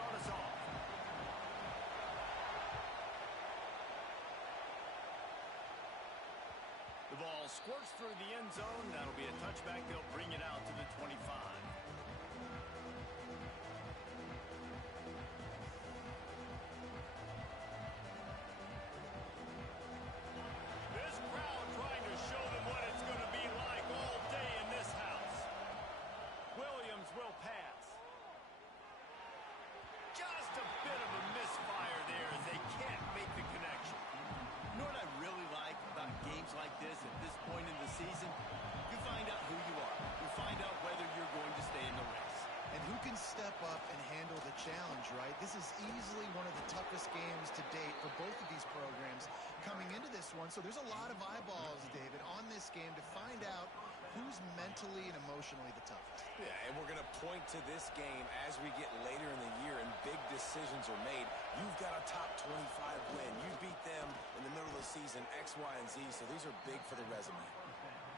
start us off. The ball squirts through the end zone. That'll be a touchback. They'll bring it out to the 25. Will pass. Just a bit of a misfire there as they can't make the connection. You know what I really like about games like this at this point in the season? You find out who you are. You find out whether you're going to stay in the race. And who can step up and handle the challenge, right? This is easily one of the toughest games to date for both of these programs coming into this one. So there's a lot of eyeballs, David, on this game to find out who's mentally and emotionally the toughest. Yeah, and we're going to point to this game as we get later in the year and big decisions are made. You've got a top 25 win. You beat them in the middle of the season, X, Y, and Z, so these are big for the resume.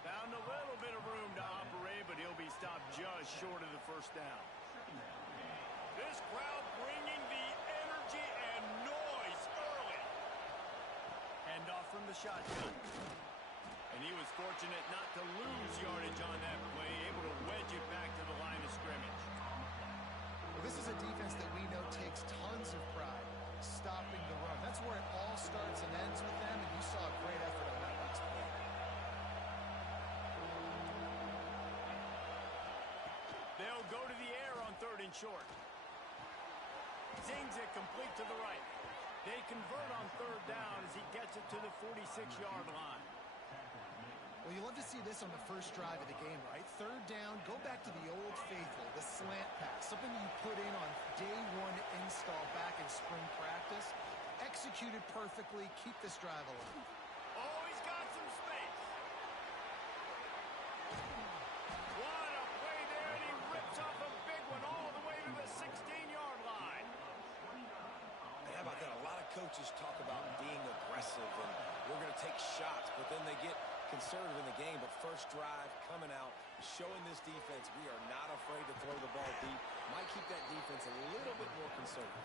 Found a little bit of room to operate, but he'll be stopped just short of the first down. This crowd bringing the energy and noise early. Handoff from the shotgun. And he was fortunate not to lose yardage on that play, able to wedge it back to the line of scrimmage. Well, this is a defense that we know takes tons of pride stopping the run. That's where it all starts and ends with them, and you saw a great effort on that last play. They'll go to the air on 3rd and short. Zings it complete to the right. They convert on 3rd down as he gets it to the 46-yard line. Well, you love to see this on the first drive of the game, right? 3rd down, go back to the old faithful, the slant pass, something you put in on day one install back in spring practice. Executed perfectly, keep this drive alive. Oh, he's got some space. What a play there, and he rips off a big one all the way to the 16-yard line. And how about that? A lot of coaches talk about being aggressive and we're going to take shots, but then they get conservative in the game. But first drive coming out, showing this defense we are not afraid to throw the ball deep. Might keep that defense a little bit more conservative.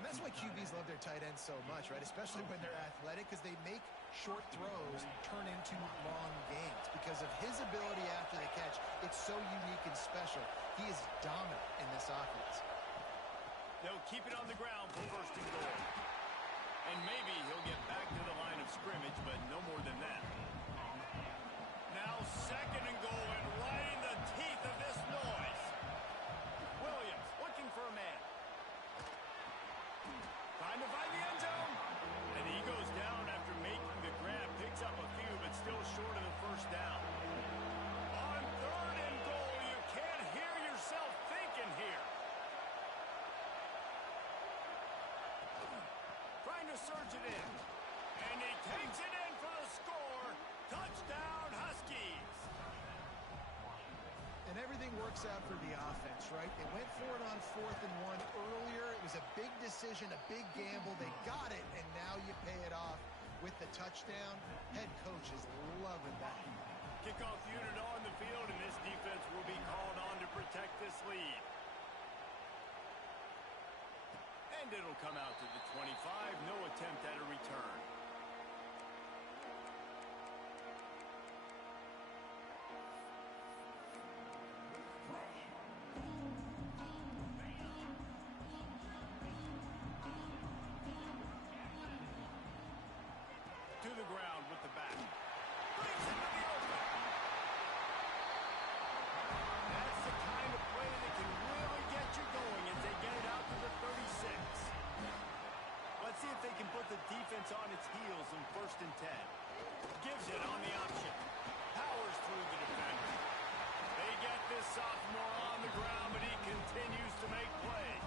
And that's why QBs love their tight ends so much, right? Especially when they're athletic, because they make short throws turn into long gains. Because of his ability after the catch, it's so unique and special. He is dominant in this offense. They'll keep it on the ground for 1st and goal. And maybe he'll get back to the line of scrimmage, but no more than that. Now 2nd and goal, and right in the teeth of this noise. Williams looking for a man. Trying to find the end zone. And he goes down after making the grab. Picks up a few, but still short of the 1st down. On 3rd and goal, you can't hear yourself thinking here. Trying to surge it in. And he takes it in for the score. Touchdown, Huskies. And everything works out for the offense, right? They went for it on 4th and 1 earlier. It was a big decision, a big gamble. They got it, and now you pay it off with the touchdown. Head coach is loving that. Kickoff unit on the field, and this defense will be called on to protect this lead. And it'll come out to the 25. No attempt at a return. To the ground with the back. Brings it to the open. That's the kind of play that can really get you going as they get it out to the 36. Let's see if they can put the defense on its heels in 1st and 10. Gives it on the option. Powers through the defender. They get this sophomore on the ground, but he continues to make plays.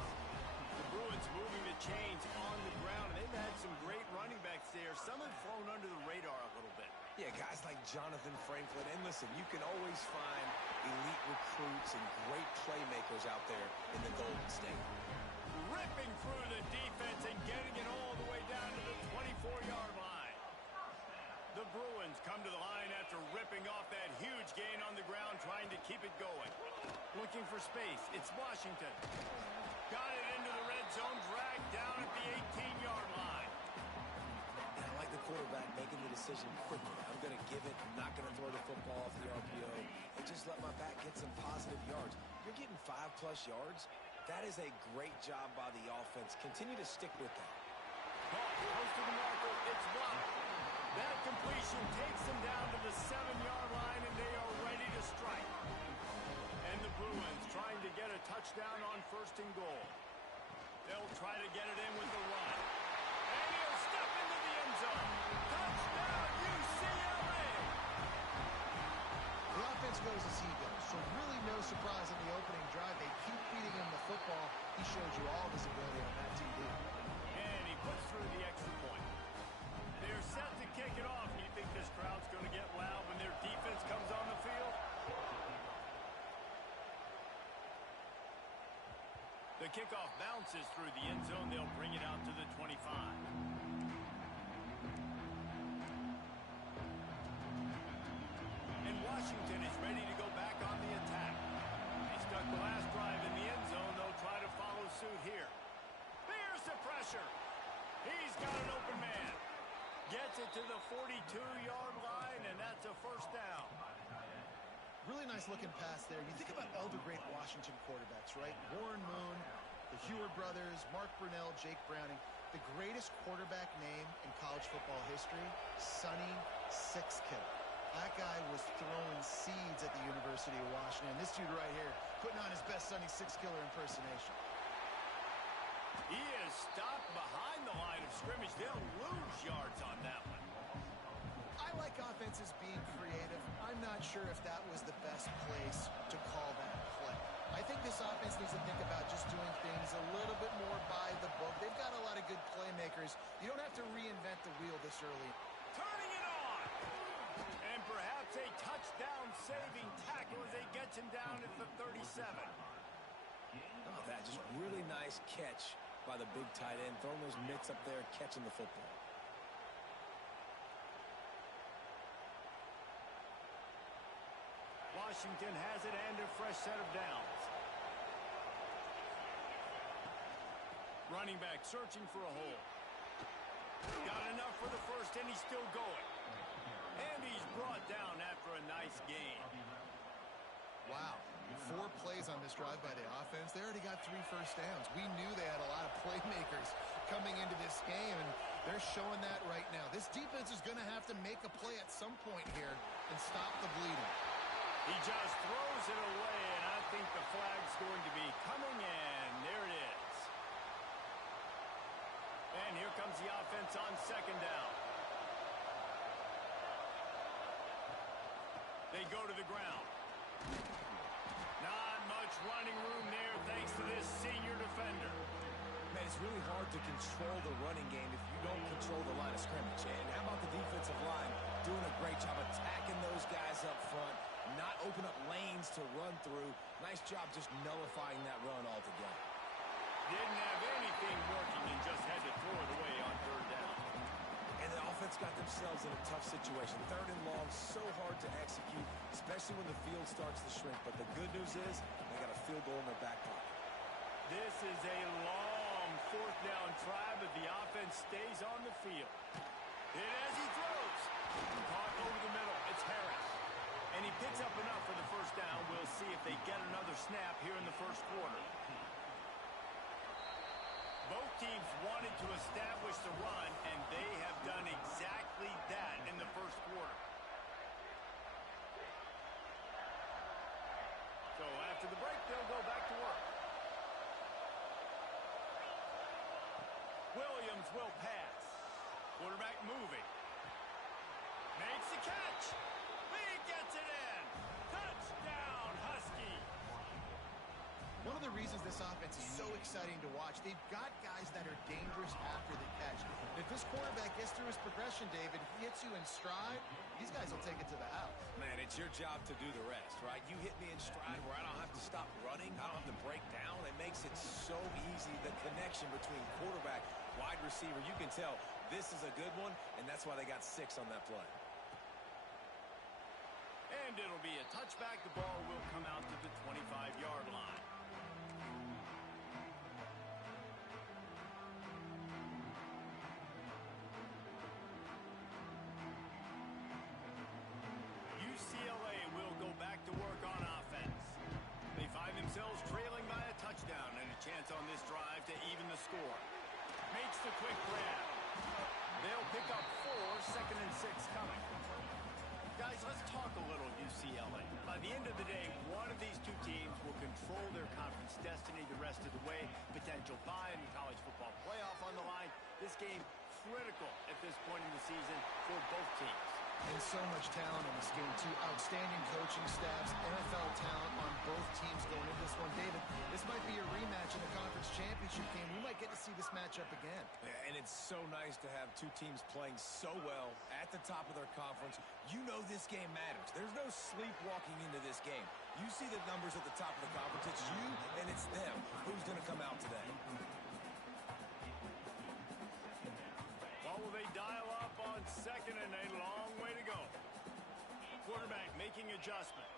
The Bruins moving the chains on the ground. They've had some great running backs there. Some have flown under the radar a little bit. Yeah, guys like Jonathan Franklin. And listen, you can always find elite recruits and great playmakers out there in the Golden State. Ripping through the defense and getting it all the way down to the 24-yard line. The Bruins come to the line after ripping off that huge gain on the ground, trying to keep it going. Looking for space. It's Washington. Got it into the red zone, dragged down at the 18-yard line. And I like the quarterback making the decision quickly. I'm going to give it. I'm not going to throw the football off the RPO. And just let my back get some positive yards. You're getting 5+ yards. That is a great job by the offense. Continue to stick with that. Close to the marker, it's blocked. That completion takes them down to the 7-yard line, and they are ready to strike. And the Bruins trying to get a touchdown on 1st and goal. They'll try to get it in with the run. And he'll step into the end zone. Touchdown, UCLA! The offense goes as he goes, so really no surprise in the opening drive. They keep feeding him the football. He showed you all of his ability on that TV. And he puts through the extra point. They're set to kick it off. Do you think this crowd's going to get loud when their defense comes on the field? The kickoff bounces through the end zone. They'll bring it out to the 25. And Washington is ready to go back on the attack. They stuck the last drive in the end zone. They'll try to follow suit here. There's the pressure. He's got an open man. Gets it to the 42-yard line, and that's a 1st down. Really nice looking pass there. You think about elder great Washington quarterbacks, right? Warren Moon, the Heward brothers, Mark Brunell, Jake Browning. The greatest quarterback name in college football history, Sonny Sixkiller. That guy was throwing seeds at the University of Washington. This dude right here putting on his best Sonny Sixkiller impersonation. He is stopped behind the line of scrimmage. They'll lose yards on that one. I like offenses being creative. I'm not sure if that was the best place to call that play. I think this offense needs to think about just doing things a little bit more by the book. They've got a lot of good playmakers. You don't have to reinvent the wheel this early. Turning it on. And perhaps a touchdown-saving tackle as they get him down at the 37. Oh, that just really nice catch by the big tight end. Throwing those mitts up there, catching the football. Washington has it and a fresh set of downs. Running back searching for a hole. Got enough for the 1st, and he's still going. And he's brought down after a nice gain. Wow. 4 plays on this drive by the offense. They already got 3 first downs. We knew they had a lot of playmakers coming into this game, and they're showing that right now. This defense is going to have to make a play at some point here and stop the bleeding. He just throws it away, and I think the flag's going to be coming in. There it is. And here comes the offense on 2nd down. They go to the ground. Not much running room there thanks to this senior defender. Man, it's really hard to control the running game if you don't control the line of scrimmage. And how about the defensive line doing a great job attacking those guys up front, not open up lanes to run through. Nice job just nullifying that run altogether. Didn't have anything working and just had to throw it away on 3rd down. And the offense got themselves in a tough situation. 3rd and long, so hard to execute, especially when the field starts to shrink. But the good news is they got a field goal in their back pocket. This is a long 4th down try, but the offense stays on the field. And as he throws, caught over the middle, it's Harris. And he picks up enough for the 1st down. We'll see if they get another snap here in the 1st quarter. Both teams wanted to establish the run, and they have done exactly that in the 1st quarter. So after the break, they'll go back to work. Williams will pass. Quarterback moving. Makes the catch. He gets it in. Touchdown, Husky. One of the reasons this offense is so exciting to watch, they've got guys that are dangerous after the catch. If this quarterback gets through his progression, David, he hits you in stride, these guys will take it to the house. Man, it's your job to do the rest, right? You hit me in stride where I don't have to stop running. I don't have to break down. It makes it so easy, the connection between quarterback, wide receiver. You can tell this is a good one, and that's why they got 6 on that play. And it'll be a touchback. The ball will come out to the 25-yard line. makes the quick grab. They'll pick up 4, 2nd and 6 coming. Guys, let's talk a little UCLA. By the end of the day, one of these two teams will control their conference destiny the rest of the way. Potential bye in the college football playoff on the line. This game critical at this point in the season for both teams. And so much talent in this game, too. Outstanding coaching staffs, NFL talent on both teams going into this one. David, this might be a rematch in the conference championship game. We might get to see this matchup again. Yeah, and it's so nice to have two teams playing so well at the top of their conference. You know this game matters. There's no sleepwalking into this game. You see the numbers at the top of the conference. It's you and it's them. Who's going to come out today? Well, will they dial up on 2nd and a long way to go? Quarterback making adjustments.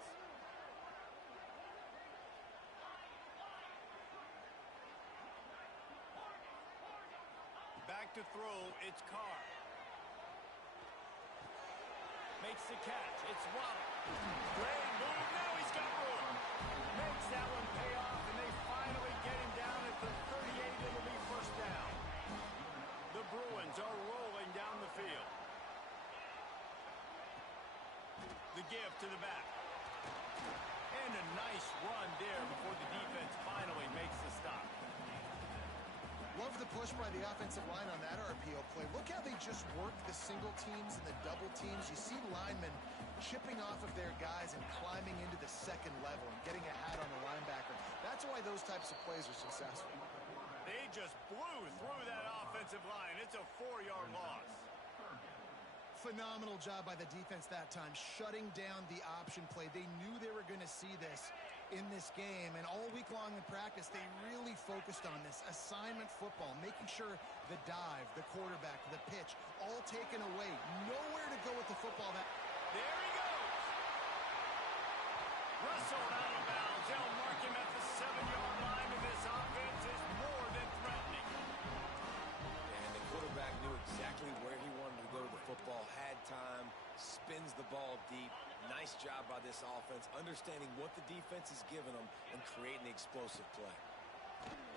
Back to throw, it's Carr. Makes the catch, it's Waddle. Great move, now he's got room. Makes that one pay off, and they finally get him down at the 38. It'll be first down. The Bruins are rolling down the field. The give to the back. And a nice run there before the defense finally makes the stop. Love the push by the offensive line on that RPO play. Look how they just work the single teams and the double teams. You see linemen chipping off of their guys and climbing into the second level and getting a hat on the linebacker. That's why those types of plays are successful. They just blew through that offensive line. It's a 4-yard loss. Phenomenal job by the defense that time, shutting down the option play. They knew they were going to see this in this game, and all week long in practice, they really focused on this assignment football, making sure the dive, the quarterback, the pitch, all taken away. Nowhere to go with the football. There he goes. Russell out of bounds. They'll mark him at the 7-yard line, and this offense is more than threatening. And the quarterback knew exactly where he wanted to go to the football, had time, spins the ball deep. Nice job by this offense, understanding what the defense is giving them and creating the explosive play.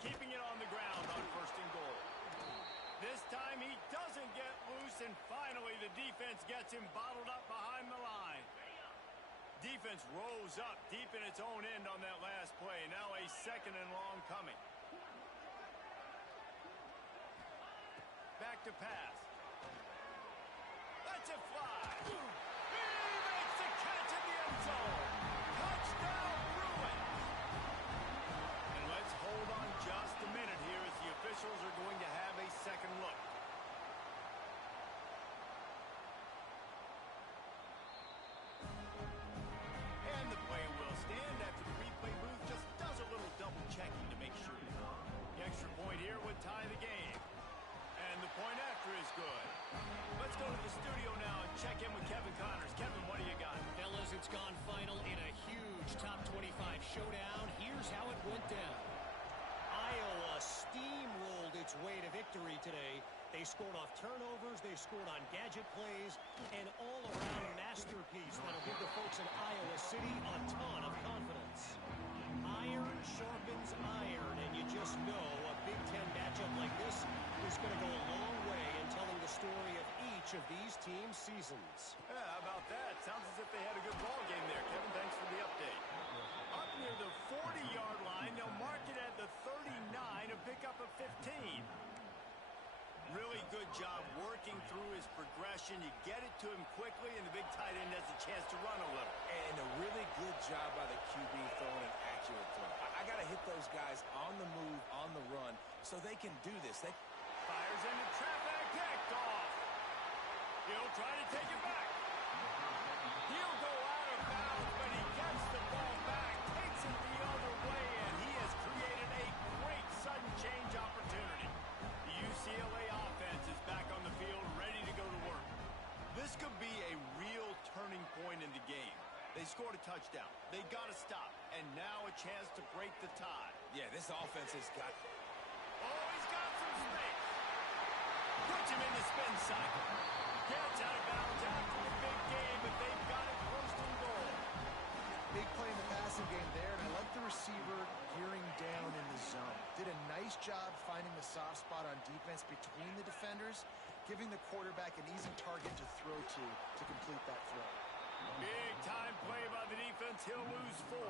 Keeping it on the ground on 1st and goal. This time he doesn't get loose, and finally the defense gets him bottled up behind the line. Defense rose up deep in its own end on that last play. Now a 2nd and long coming. Back to pass. That's a fly. He makes the catch in the end zone. Touchdown, Bruins. And let's hold on just a minute here as the officials are going to have a second look. And the play will stand after the replay booth just does a little double checking to make sure. The extra point here would tie the game. And the point after is good. Let's go to the studio now and check in with Kevin Connors. Kevin, what do you got? Fellas, it's gone final in a huge top 25 showdown. Here's how it went down. Iowa steamrolled its way to victory today. They scored off turnovers, they scored on gadget plays, an all-around masterpiece that'll give the folks in Iowa City a ton of confidence. Iron sharpens iron, and you just know a Big Ten matchup like this is going to go a long way in telling the story of each of these teams' seasons. Yeah, how about that? Sounds as if they had a good ball game there. Kevin, thanks for the update. Up near the 40-yard line, they'll mark it at the 39, a pickup of 15. Really good job working through his progression. You get it to him quickly, and the big tight end has a chance to run a little. And a really good job by the QB throwing an accurate throw. I got to hit those guys on the move, on the run, so they can do this. They fires into traffic, picked off. He'll try to take it back. He'll go out of bounds, but he gets the ball back, takes it the other way, and he has created a great sudden change opportunity. The UCLA offense is back on the field, ready to go to work. This could be a real turning point in the game. They scored a touchdown. They got to stop, and now a chance to break the tie. Yeah, this offense has got... Oh, he's got some space. Puts him in the spin cycle. Gets out of bounds after the big game, but they've got it first and goal. Big play in the passing game there, and I like the receiver gearing down in the zone. Did a nice job finding the soft spot on defense between the defenders, giving the quarterback an easy target to throw to complete that throw. Big time play by the defense. He'll lose 4.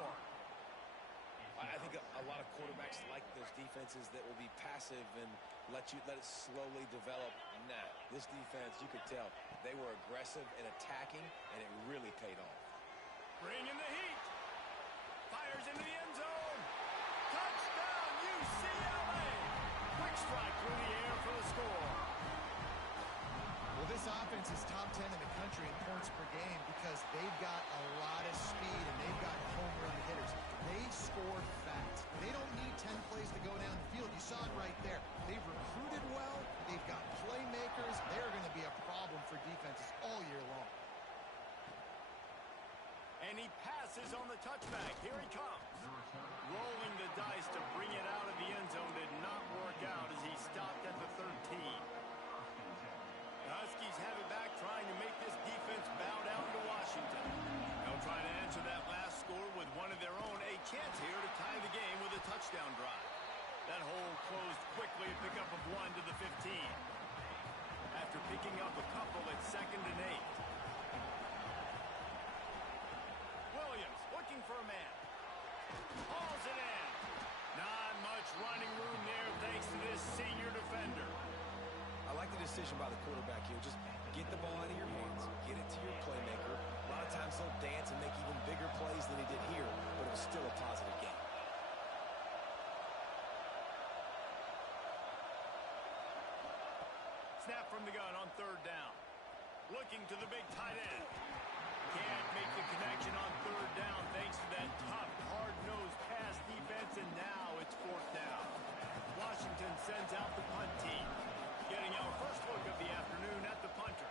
I think a lot of quarterbacks like those defenses that will be passive and let it slowly develop. Nah, this defense, you could tell, they were aggressive and attacking, and it really paid off. Bring in the heat. Fires into the end zone. Touchdown, UCLA. Quick strike through the air for the score. Well, this offense is top 10 in the country in points per game because they've got a lot of speed and they've got home run hitters. They score fast. They don't need 10 plays to go down the field. You saw it right there. They've recruited well. They've got playmakers. They're going to be a problem for defenses all year long. And he passes on the touchback. Here he comes. Rolling the dice to bring it out of the end zone did not work out as he stopped at the 13. The Huskies have it back, trying to make this defense bow down to Washington. They'll try to answer that last score with one of their own. A chance here to tie the game with a touchdown drive. That hole closed quickly, a pickup of 1 to the 15. After picking up a couple, it's 2nd and 8. Williams looking for a man. Hauls it in. Not much running room there thanks to this senior defender. I like the decision by the quarterback here. Just get the ball out of your hands, get it to your playmaker. A lot of times he'll dance and make even bigger plays than he did here, but it was still a positive game. Snap from the gun on 3rd down. Looking to the big tight end. Can't make the connection on 3rd down thanks to that tough, hard-nosed pass defense, and now it's 4th down. Washington sends out the punt team. Getting our first look of the afternoon at the punter.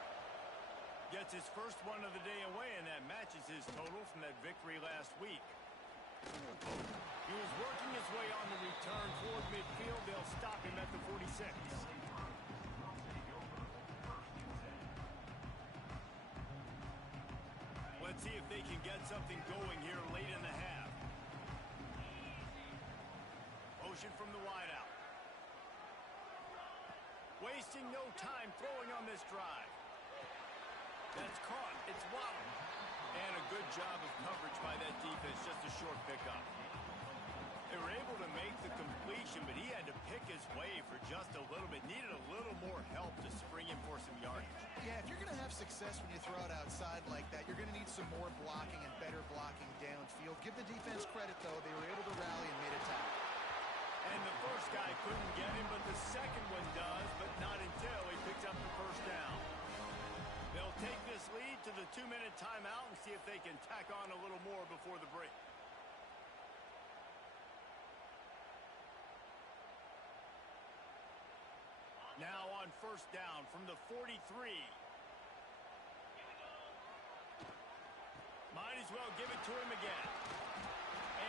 Gets his first one of the day away, and that matches his total from that victory last week. He was working his way on the return toward midfield. They'll stop him at the 46. Let's see if they can get something going here late in the half. Motion from the wideout. Wasting no time throwing on this drive. That's caught. It's Waddle. And a good job of coverage by that defense. Just a short pickup. They were able to make the completion, but he had to pick his way for just a little bit. Needed a little more help to spring him for some yardage. Yeah, if you're going to have success when you throw it outside like that, you're going to need some more blocking and better blocking downfield. Give the defense credit, though. They were able to rally and made a tackle. And the first guy couldn't get him, but the second one does, but not until he picks up the 1st down. They'll take this lead to the 2-minute timeout and see if they can tack on a little more before the break. Now on 1st down from the 43. Might as well give it to him again.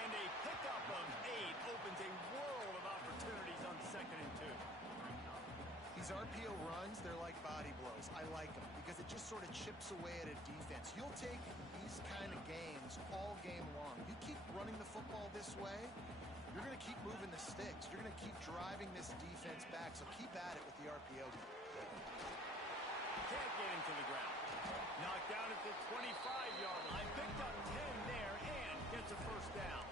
And a pickup of 8 opens a world of opportunities on 2nd and 2. These RPO runs, they're like body blows. I like them because it just sort of chips away at a defense. You'll take these kind of games all game long. You keep running the football this way, you're going to keep moving the sticks. You're going to keep driving this defense back, so keep at it with the RPO. Can't get him to the ground. Knocked down at the 25-yard line. Picked up 10 there and gets a 1st down.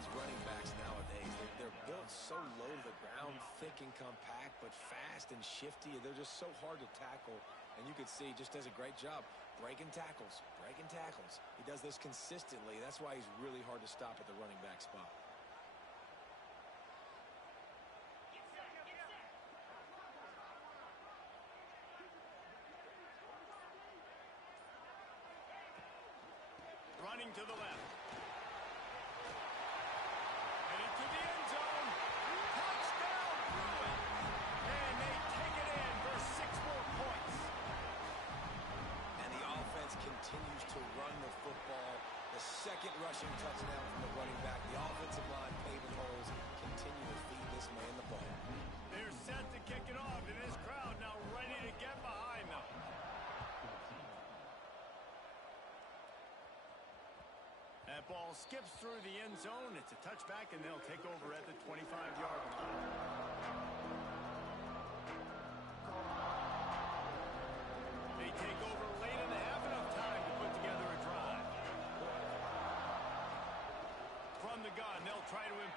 These running backs nowadays, they're built so low to the ground, thick and compact, but fast and shifty. They're just so hard to tackle. And you can see, just does a great job breaking tackles, breaking tackles. He does this consistently. That's why he's really hard to stop at the running back spot. Running to the left. Headed to the end zone. Touchdown, Bruin. And they take it in for 6 more points. And the offense continues to run the football. The 2nd rushing touchdown from the running back. The offensive line paving holes. Continue to feed this man the ball. They're set to kick it off, and this crowd now ready to get behind them. That ball skips through the end zone. It's a touchback, and they'll take over at the 25-yard line.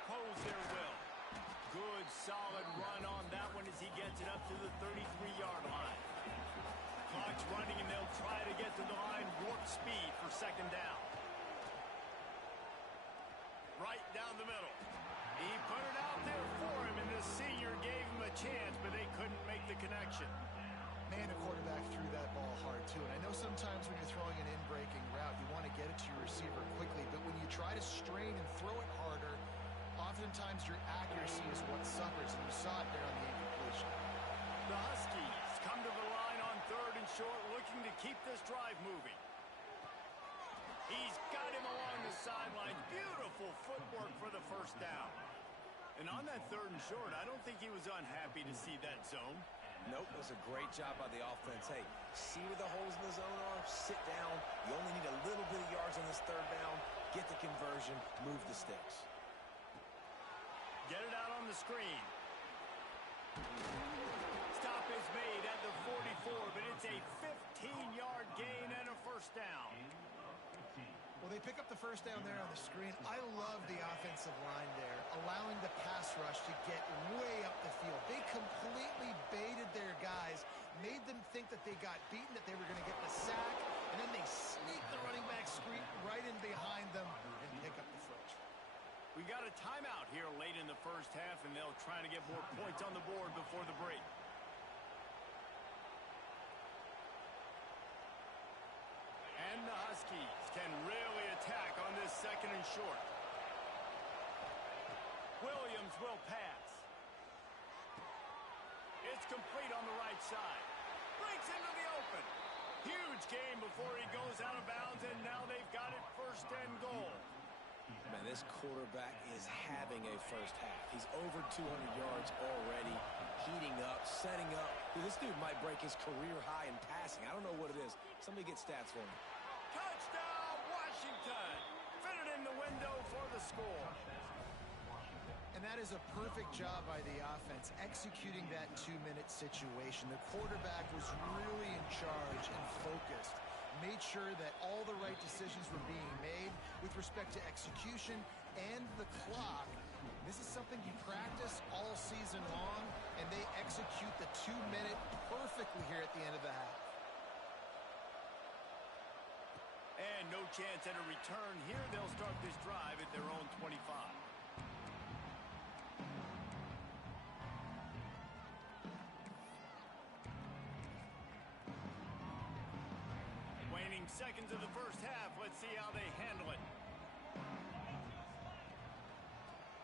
impose their will. Good, solid run on that one as he gets it up to the 33-yard line. Clock's running, and they'll try to get to the line warp speed for second down. Right down the middle. He put it out there for him, and the senior gave him a chance, but they couldn't make the connection. Man, a quarterback threw that ball hard, too. And I know sometimes when you're throwing an in-breaking route, you want to get it to your receiver quickly. But when you try to strain and throw it harder, oftentimes your accuracy is what suffers. And you saw it there on the incompletion. The Huskies come to the line on 3rd and short, looking to keep this drive moving. He's got him along the sideline. Beautiful footwork for the first down. And on that 3rd and short, I don't think he was unhappy to see that zone. Nope, it was a great job by the offense. Hey, see where the holes in the zone are? Sit down. You only need a little bit of yards on this 3rd down. Get the conversion. Move the sticks. Get it out on the screen. Stop is made at the 44, but it's a 15-yard gain and a first down. Well, they pick up the first down there on the screen. I love the offensive line there, allowing the pass rush to get way up the field. They completely baited their guys, made them think that they got beaten, that they were going to get the sack, and then they sneak the running back screen right in behind them and pick up the first. We got a timeout here late in the first half, and they'll try to get more points on the board before the break. And the Huskies can really attack on this 2nd and short. Williams will pass. It's complete on the right side. Breaks into the open. Huge gain before he goes out of bounds, and now they've got it 1st and goal. Man, this quarterback is having a first half. He's over 200 yards already, heating up, setting up. Dude, this dude might break his career high in passing. I don't know what it is. Somebody get stats for me. Touchdown, Washington! Fitted in the window for the score. And that is a perfect job by the offense, executing that 2-minute situation. The quarterback was really in charge and focused. Made sure that all the right decisions were being made with respect to execution and the clock. This is something you practice all season long, and they execute the 2-minute perfectly here at the end of the half. And no chance at a return here. They'll start this drive at their own 25. Waning seconds of the first half. Let's see how they handle it.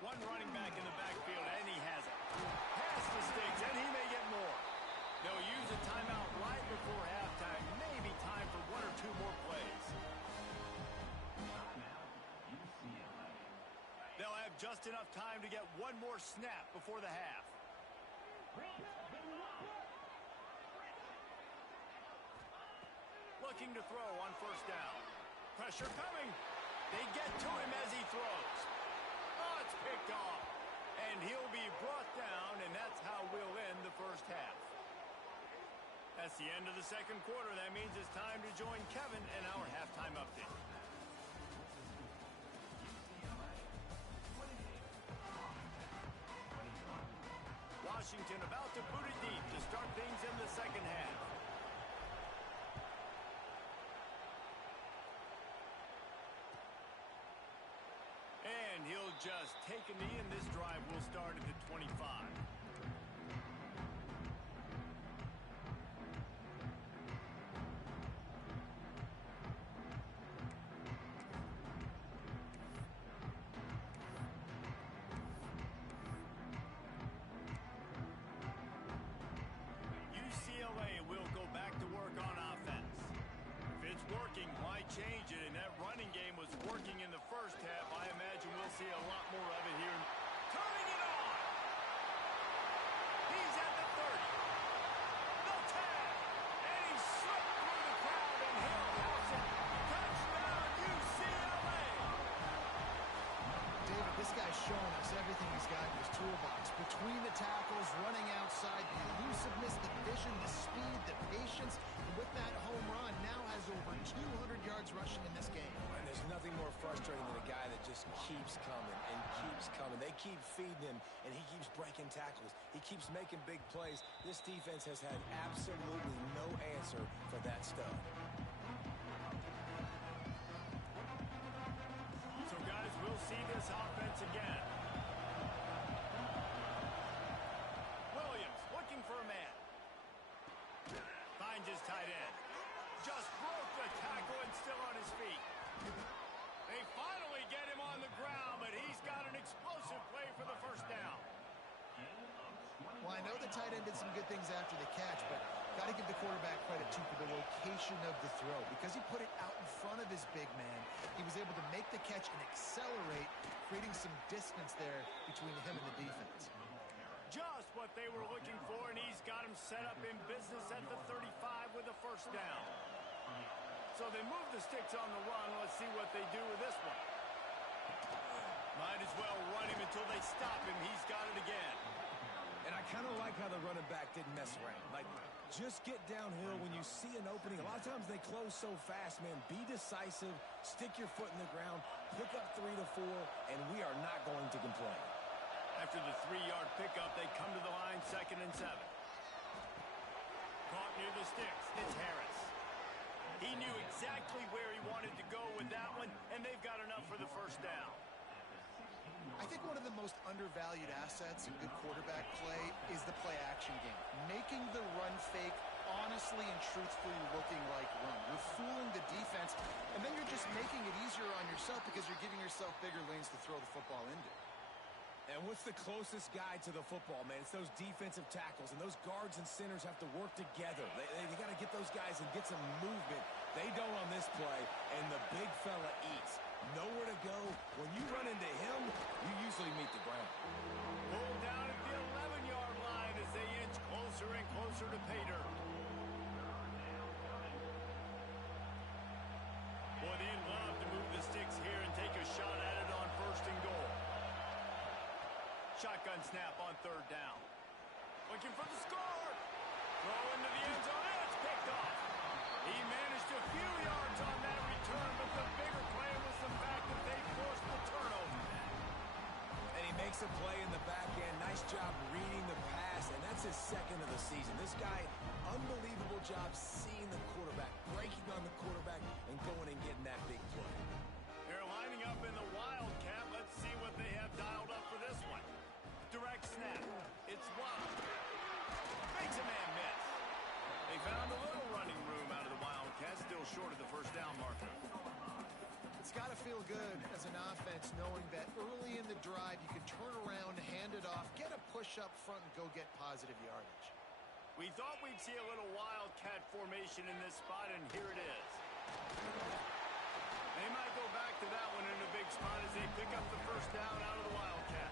One running back in the backfield, and he has it. Pass the sticks, and he may get more. They'll use a timeout right before halftime. Maybe time for 1 or 2 more plays. They'll have just enough time to get 1 more snap before the half. Looking to throw on 1st down. Pressure coming. They get to him as he throws. Oh, it's picked off. And he'll be brought down, and that's how we'll end the first half. That's the end of the 2nd quarter. That means it's time to join Kevin in our halftime update. Washington about to boot it deep to start things in the 2nd half. And he'll just take a knee, and this drive will start at the 25. UCLA will go back to work on offense. If it's working, why change it? And that running game was working in the first half. I imagine we'll see a lot more of it here. Turning it on! He's at the 30. The tag! And he slipped through the crowd, and he'll house it. Touchdown, UCLA! David, this guy's showing us everything he's got in his toolbox. Between the tackles, running outside, the elusiveness, the vision, the speed, the patience. And with that home run, now has over 200 yards rushing in this game. And there's nothing more frustrating than a guy that just keeps coming and keeps keeps coming. They keep feeding him, and he keeps breaking tackles. He keeps making big plays. This defense has had absolutely no answer for that stud. So, guys, we'll see this offense again. Williams looking for a man. Finds his tight end. Just broke the tackle and still on his feet. They finally get him on the ground, but he's got an explosive play for the first down. Well, I know the tight end did some good things after the catch, but got to give the quarterback credit, too, for the location of the throw. Because he put it out in front of his big man, he was able to make the catch and accelerate, creating some distance there between him and the defense. Just what they were looking for, and he's got him set up in business at the 35 with a first down. So they move the sticks on the run. Let's see what they do with this one. Might as well run him until they stop him. He's got it again. And I kind of like how the running back didn't mess around. Like, just get downhill when you see an opening. A lot of times they close so fast, man. Be decisive, stick your foot in the ground, pick up 3 to 4, and we are not going to complain. After the 3-yard pickup, they come to the line, 2nd and 7. Caught near the sticks. It's Harris. He knew exactly where he wanted to go with that one, and they've got enough for the first down. I think one of the most undervalued assets in good quarterback play is the play-action game. Making the run fake honestly and truthfully looking like run. You're fooling the defense, and then you're just making it easier on yourself because you're giving yourself bigger lanes to throw the football into. And what's the closest guy to the football, man? It's those defensive tackles, and those guards and centers have to work together. They got to get those guys and get some movement. They don't on this play, and the big fella eats. Nowhere to go. When you run into him, you usually meet the ground. Pulled down at the 11-yard line as they inch closer and closer to pay dirt. Boy, they'd love to move the sticks here and take a shot at it on 1st and goal. Shotgun snap on 3rd down. Looking for the score. Throw into the end zone, and it's picked off. He managed a few yards on that return, but the bigger play was the fact that they forced the turnover. And he makes a play in the back end. Nice job reading the pass, and that's his 2nd of the season. This guy, unbelievable job seeing the quarterback, breaking on the quarterback, and going and getting that big play. They're lining up in the Wildcat. Let's see what they have dialed up for this one. Direct snap. It's Waddle. Makes a man miss. They found a little running room out of the Wildcats, still short of the first down marker. It's got to feel good as an offense knowing that early in the drive you can turn around, hand it off, get a push up front, and go get positive yardage. We thought we'd see a little Wildcat formation in this spot, and here it is. They might go back to that one in a big spot as they pick up the first down out of the Wildcat.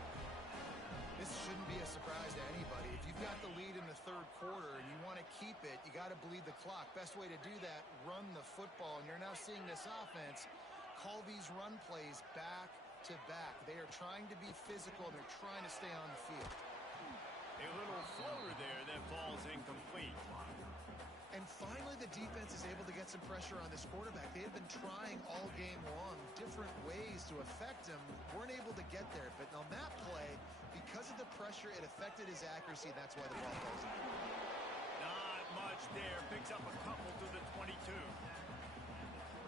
This shouldn't be a surprise to anybody. If you've got the lead in the 3rd quarter and you want to keep it, you got to bleed the clock. Best way to do that, run the football. And you're now seeing this offense call these run plays back to back. They are trying to be physical. They're trying to stay on the field. A little floater there that falls incomplete. And finally, the defense is able to get some pressure on this quarterback. They have been trying all game long different ways to affect him. Weren't able to get there. But on that play, because of the pressure, it affected his accuracy. That's why the ball falls in. Not much there. Picks up a couple to the 22.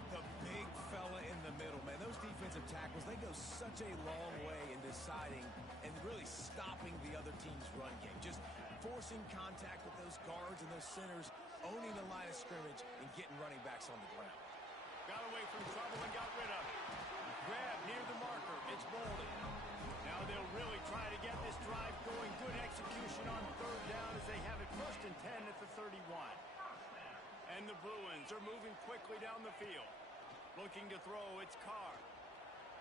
The big fella in the middle, man. Those defensive tackles, they go such a long way in deciding and really stopping the other team's run game. Just forcing contact with those guards and those centers, owning the line of scrimmage, and getting running backs on the ground. Got away from trouble and got rid of it. Grab near the marker. It's Bolden. Now they'll really try to get this drive going. Good execution on 3rd down as they have it 1st and 10 at the 31. And the Bruins are moving quickly down the field. Looking to throw, it's Carr.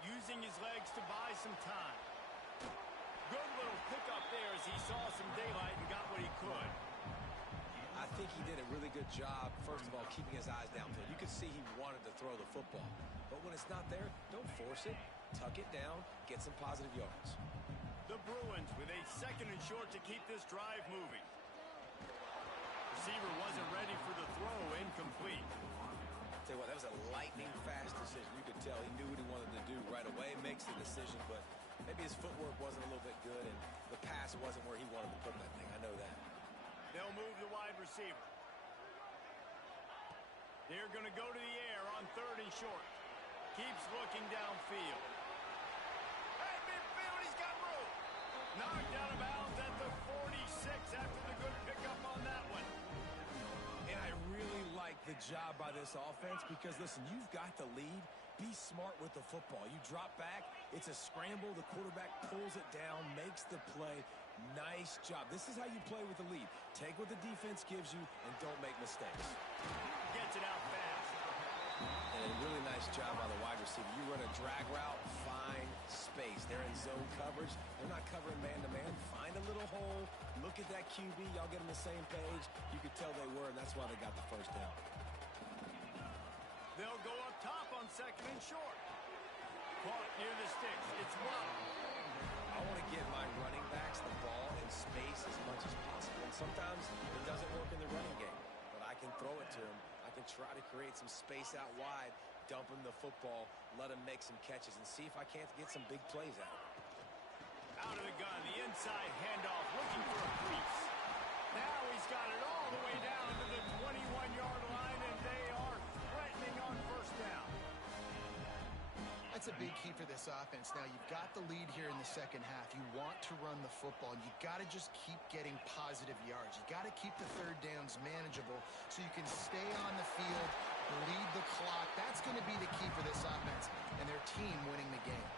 Using his legs to buy some time. Good little pickup there as he saw some daylight and got what he could. I think he did a really good job, first of all, keeping his eyes downfield. You could see he wanted to throw the football. But when it's not there, don't force it. Tuck it down, get some positive yards. The Bruins with a 2nd and short to keep this drive moving. Receiver wasn't ready for the throw, incomplete. Tell you what, that was a lightning fast decision. You could tell he knew what he wanted to do right away. Makes the decision, but Maybe his footwork wasn't a little bit good, and the pass wasn't where he wanted to put that thing. I know that. They'll move the wide receiver. They're going to go to the air on 3rd and short. Keeps looking downfield. Hey, midfield, he's got room. Knocked out of bounds at the 46 after the good pickup on that one. And I really like the job by this offense because, listen, you've got the lead. Be smart with the football. You drop back, it's a scramble. The quarterback pulls it down, makes the play. Nice job. This is how you play with the lead. Take what the defense gives you and don't make mistakes. Gets it out fast. And a really nice job by the wide receiver. You run a drag route, find space. They're in zone coverage. They're not covering man-to-man. Find a little hole. Look at that QB. Y'all get on the same page. You could tell they were, and that's why they got the first down. They'll go up top on 2nd and short. Caught near the sticks. It's Watt. I want to get my running backs the ball in space as much as possible. And sometimes it doesn't work in the running game, but I can throw it to him. I can try to create some space out wide, dump him the football, let him make some catches, and see if I can't get some big plays out of him. Out of the gun, the inside handoff, looking for a crease. Now he's got it all the way down to the 21-yard line, and they are threatening on 1st down. That's a big key for this offense. Now, you've got the lead here in the second half. You want to run the football. You got to just keep getting positive yards. You got to keep the 3rd downs manageable so you can stay on the field, lead the clock. That's going to be the key for this offense and their team winning the game.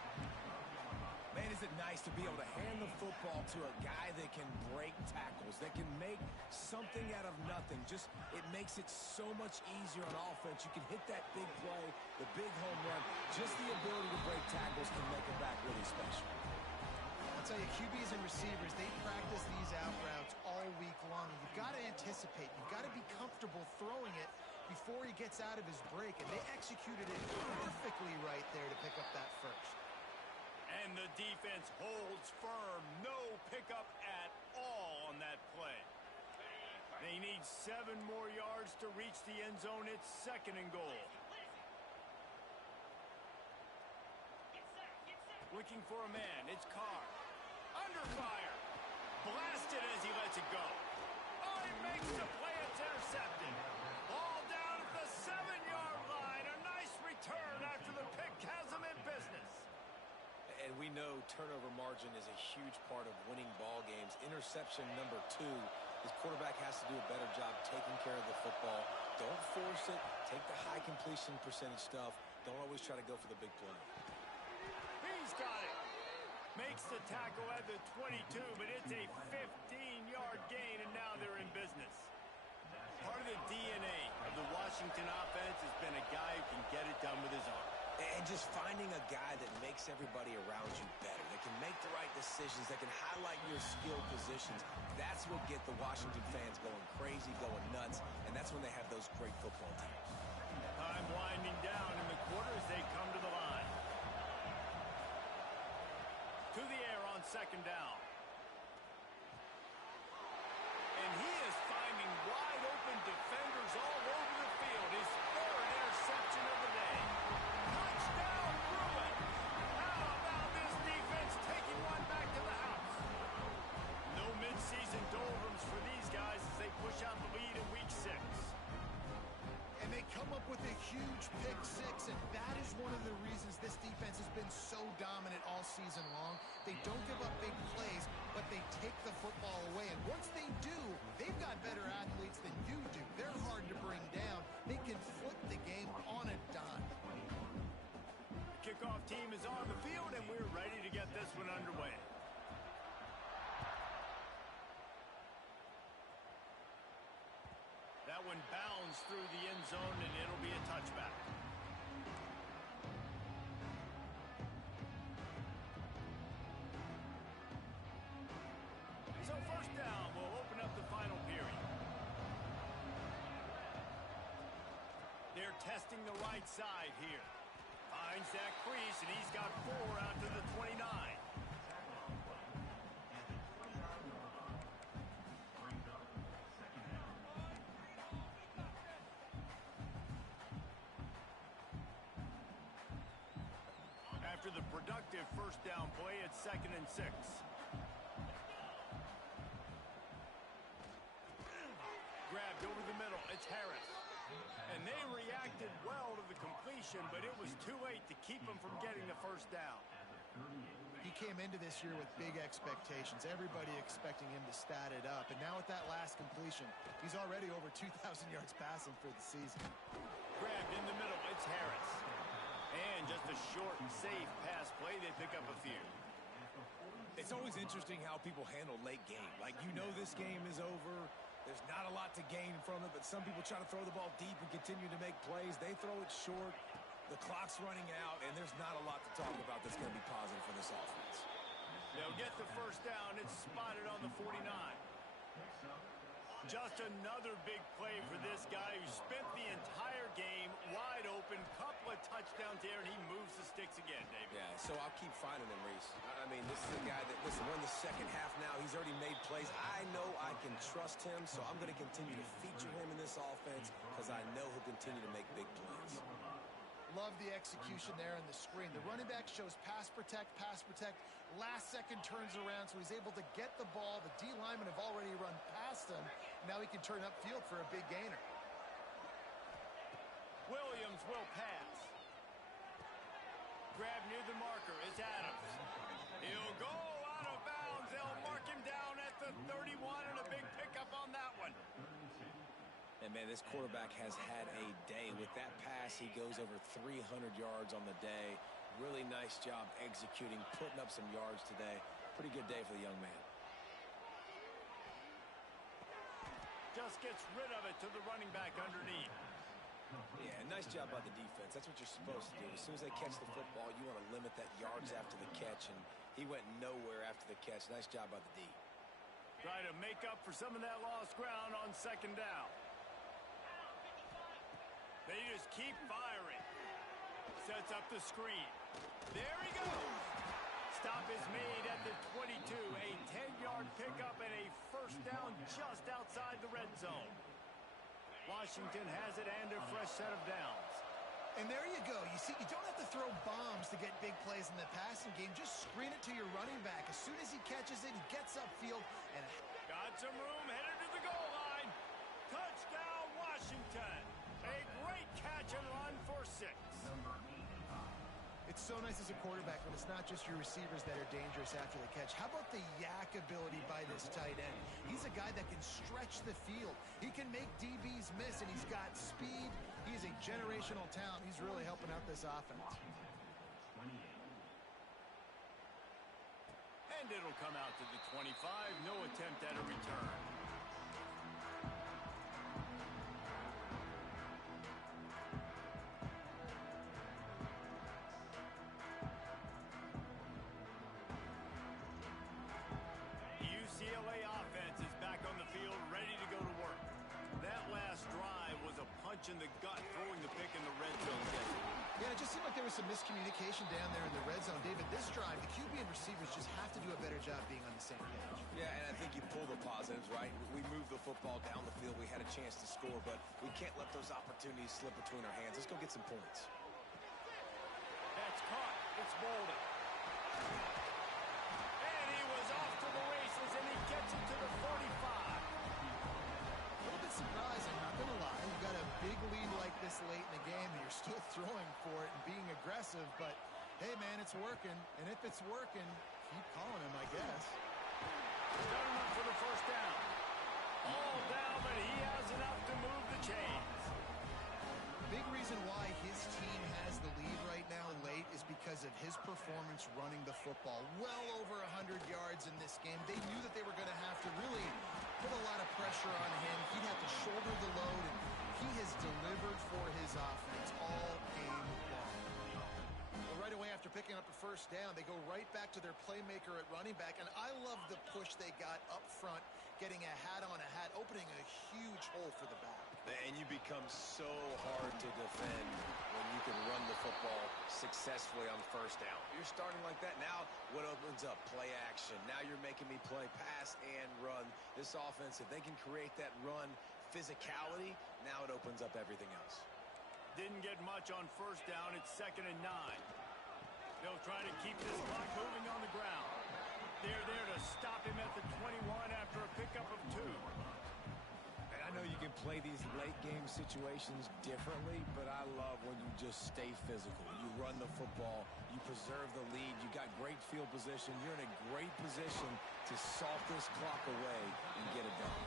Man, is it nice to be able to hand the football to a guy that can break tackles, that can make something out of nothing. Just, it makes it so much easier on offense. You can hit that big play, the big home run. Just the ability to break tackles can make it back really special. I'll tell you, QBs and receivers, they practice these out routes all week long. You've got to anticipate. You've got to be comfortable throwing it before he gets out of his break, and they executed it perfectly right there to pick up that first. And the defense holds firm. No pickup at all on that play. They need 7 more yards to reach the end zone. It's 2nd and goal. Looking for a man. It's Carr. Under fire. Blasted as he lets it go. Oh, he makes the play. It's intercepted. Ball down at the 7-yard line. A nice return after the pick has him in business. And we know turnover margin is a huge part of winning ball games. Interception number 2. His quarterback has to do a better job taking care of the football. Don't force it. Take the high completion percentage stuff. Don't always try to go for the big play. He's got it. Makes the tackle at the 22, but it's a 15-yard gain, and now they're in business. Part of the DNA of the Washington offense has been a guy who can get it done with his arm. And just finding a guy that makes everybody around you better, that can make the right decisions, that can highlight your skill positions. That's what get the Washington fans going crazy, going nuts, and that's when they have those great football teams. Time winding down in the quarter as they come to the line. To the air on 2nd down. And he is finding wide open defenders all over the field. His 3rd interception of the day. Touchdown, Bruin! How about this defense taking one back to the house? No midseason doldrums for these guys as they push out the lead in week 6. And they come up with a huge pick 6, and that is one of the reasons this defense has been so dominant all season long. They don't give up big plays, but they take the football away. And once they do, they've got better athletes than you do. They're hard to bring down. They can flip the game on a dime. The kickoff team is on the field, and we're ready to get this one underway. That one bounds through the end zone, and it'll be a touchback. So 1st down will open up the final period. They're testing the right side here. Finds that crease, and he's got 4 out to the 29. After after the productive first down play at 2nd and 6. Grabbed over the middle. It's Harris. And they reacted well to the completion, but it was too late to keep them from getting the first down. He came into this year with big expectations. Everybody expecting him to stat it up. And now with that last completion, he's already over 2,000 yards passing for the season. Grabbed in the middle. It's Harris. And just a short, safe pass play. They pick up a few. It's always interesting how people handle late game. Like, you know this game is over. There's not a lot to gain from it, but some people try to throw the ball deep and continue to make plays. They throw it short. The clock's running out, and there's not a lot to talk about that's going to be positive for this offense. They'll get the first down. It's spotted on the 49. Just another big play for this guy who spent the entire game wide open. Couple of touchdowns there, and he moves the sticks again, David. Yeah, so I'll keep finding him, Reese. I mean, this is a guy that, listen, we're in the second half now. He's already made plays. I know I can trust him, so I'm going to continue to feature him in this offense because I know he'll continue to make big plays. Love the execution there in the screen. The running back shows pass protect. Last second turns around, so he's able to get the ball. The D linemen have already run past him. Now he can turn upfield for a big gainer. Williams will pass. Grab near the marker. It's Adams. He'll go out of bounds. They'll mark him down at the 31, and a big pickup on that one. And, man, this quarterback has had a day. With that pass, he goes over 300 yards on the day. Really nice job executing, putting up some yards today. Pretty good day for the young man. Just gets rid of it to the running back underneath. Yeah, nice job by the defense. That's what you're supposed to do. As soon as they catch the football, you want to limit that yards after the catch, and he went nowhere after the catch. Nice job by the D. Try to make up for some of that lost ground on 2nd down. They just keep firing. Sets up the screen. There he goes. Stop is made at the 22. A 10-yard pickup and a first down just outside the red zone. Washington has it and a fresh set of downs. And there you go. You see, you don't have to throw bombs to get big plays in the passing game. Just screen it to your running back. As soon as he catches it, he gets upfield and got some room, headed to the goal line. Touchdown, Washington. A great catch and run for 6. It's so nice as a quarterback when it's not just your receivers that are dangerous after the catch. How about the yak ability by this tight end? He's a guy that can stretch the field. He can make DBs miss, and he's got speed. He's a generational talent. He's really helping out this offense. And it'll come out to the 25. No attempt at a return. UCLA offense is back on the field, ready to go to work. That last drive was a punch in the gut, throwing the pick in the red zone. Yeah, it just seemed like there was some miscommunication down there in the red zone. David, this drive, the QB and receivers just have to do a better job being on the same page. Yeah, and I think you pull the positives, right? We moved the football down the field. We had a chance to score, but we can't let those opportunities slip between our hands. Let's go get some points. That's caught. It's Bolden. And he was off to the races, and he gets it to the 45. A little bit surprised, I'm not going to lie. You got a big lead like this late in the game, and you're still throwing for it and being aggressive. But, hey, man, it's working. And if it's working, keep calling him, I guess. Done enough for the first down. All down, but he has enough to move the chains. Big reason why his team has the lead right now late is because of his performance running the football. Well over 100 yards in this game. They knew that they were going to have to really put a lot of pressure on him. He'd have to shoulder the load, and he has delivered for his offense all game long. Well, right away after picking up a first down, they go right back to their playmaker at running back, and I love the push they got up front, getting a hat on a hat, opening a huge hole for the back. And you become so hard to defend when you can run the football successfully on first down. You're starting like that. Now what opens up? Play action. Now you're making me play pass and run. This offense, if they can create that run physicality, now it opens up everything else. Didn't get much on first down. It's 2nd and 9. They'll try to keep this clock moving on the ground. They're there to stop him at the 21 after a pickup of 2. And I know you can play these late game situations differently, but I love when you just stay physical. You run the football, you preserve the lead, you got great field position, you're in a great position to salt this clock away and get it done.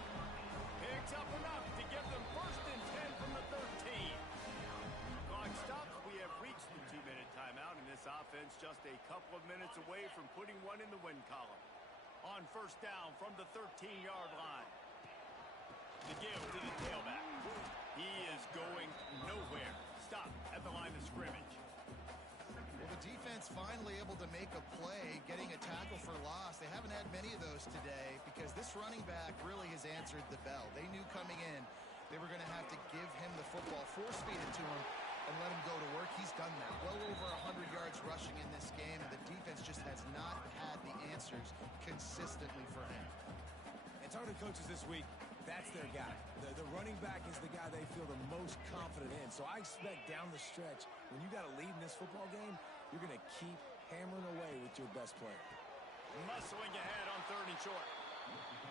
Picks up enough to give them 1st and 10 from the 13. Clock stops. We have reached the 2-minute timeout, and this offense just a couple of minutes away from putting one in the win column. On 1st down from the 13-yard line. The give to the tailback. He is going nowhere. Stop at the line of scrimmage. Well, the defense finally able to make a play, getting a tackle for loss. They haven't had many of those today because this running back really has answered the bell. They knew coming in they were going to have to give him the football, force-feed it to him, and let him go to work. He's done that. Well over 100 yards rushing in this game, and the defense just has not had the answers consistently for him. And talking to coaches this week, that's their guy. The running back is the guy they feel the most confident in. So I expect down the stretch, when you got a lead in this football game, you're going to keep hammering away with your best player. Muscling ahead on 3rd and short.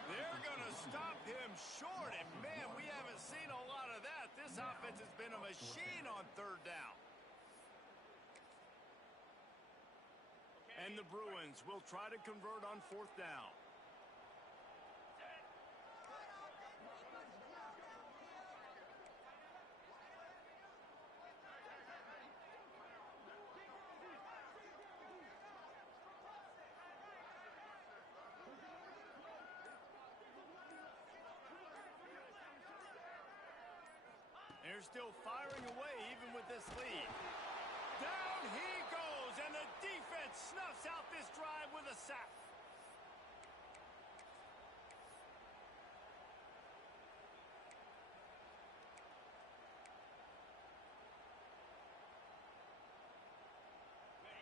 They're going to stop him short, and man, we haven't seen a lot of that. This offense has been a machine on 3rd down. And the Bruins will try to convert on 4th down. They're still firing away even with this lead. Down he goes, and the defense snuffs out this drive with a sack.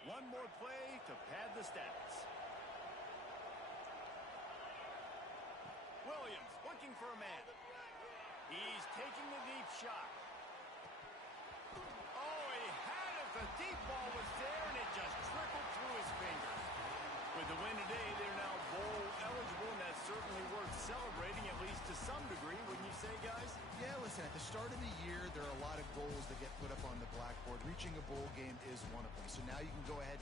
One more play to pad the stats. Williams looking for a man. He's taking the deep shot. Oh, he had it. The deep ball was there, and it just trickled through his fingers. With the win today, they're now bowl eligible, and that's certainly worth celebrating, at least to some degree, wouldn't you say, guys? Yeah, listen, at the start of the year, there are a lot of goals that get put up on the blackboard. Reaching a bowl game is one of them. So now you can go ahead.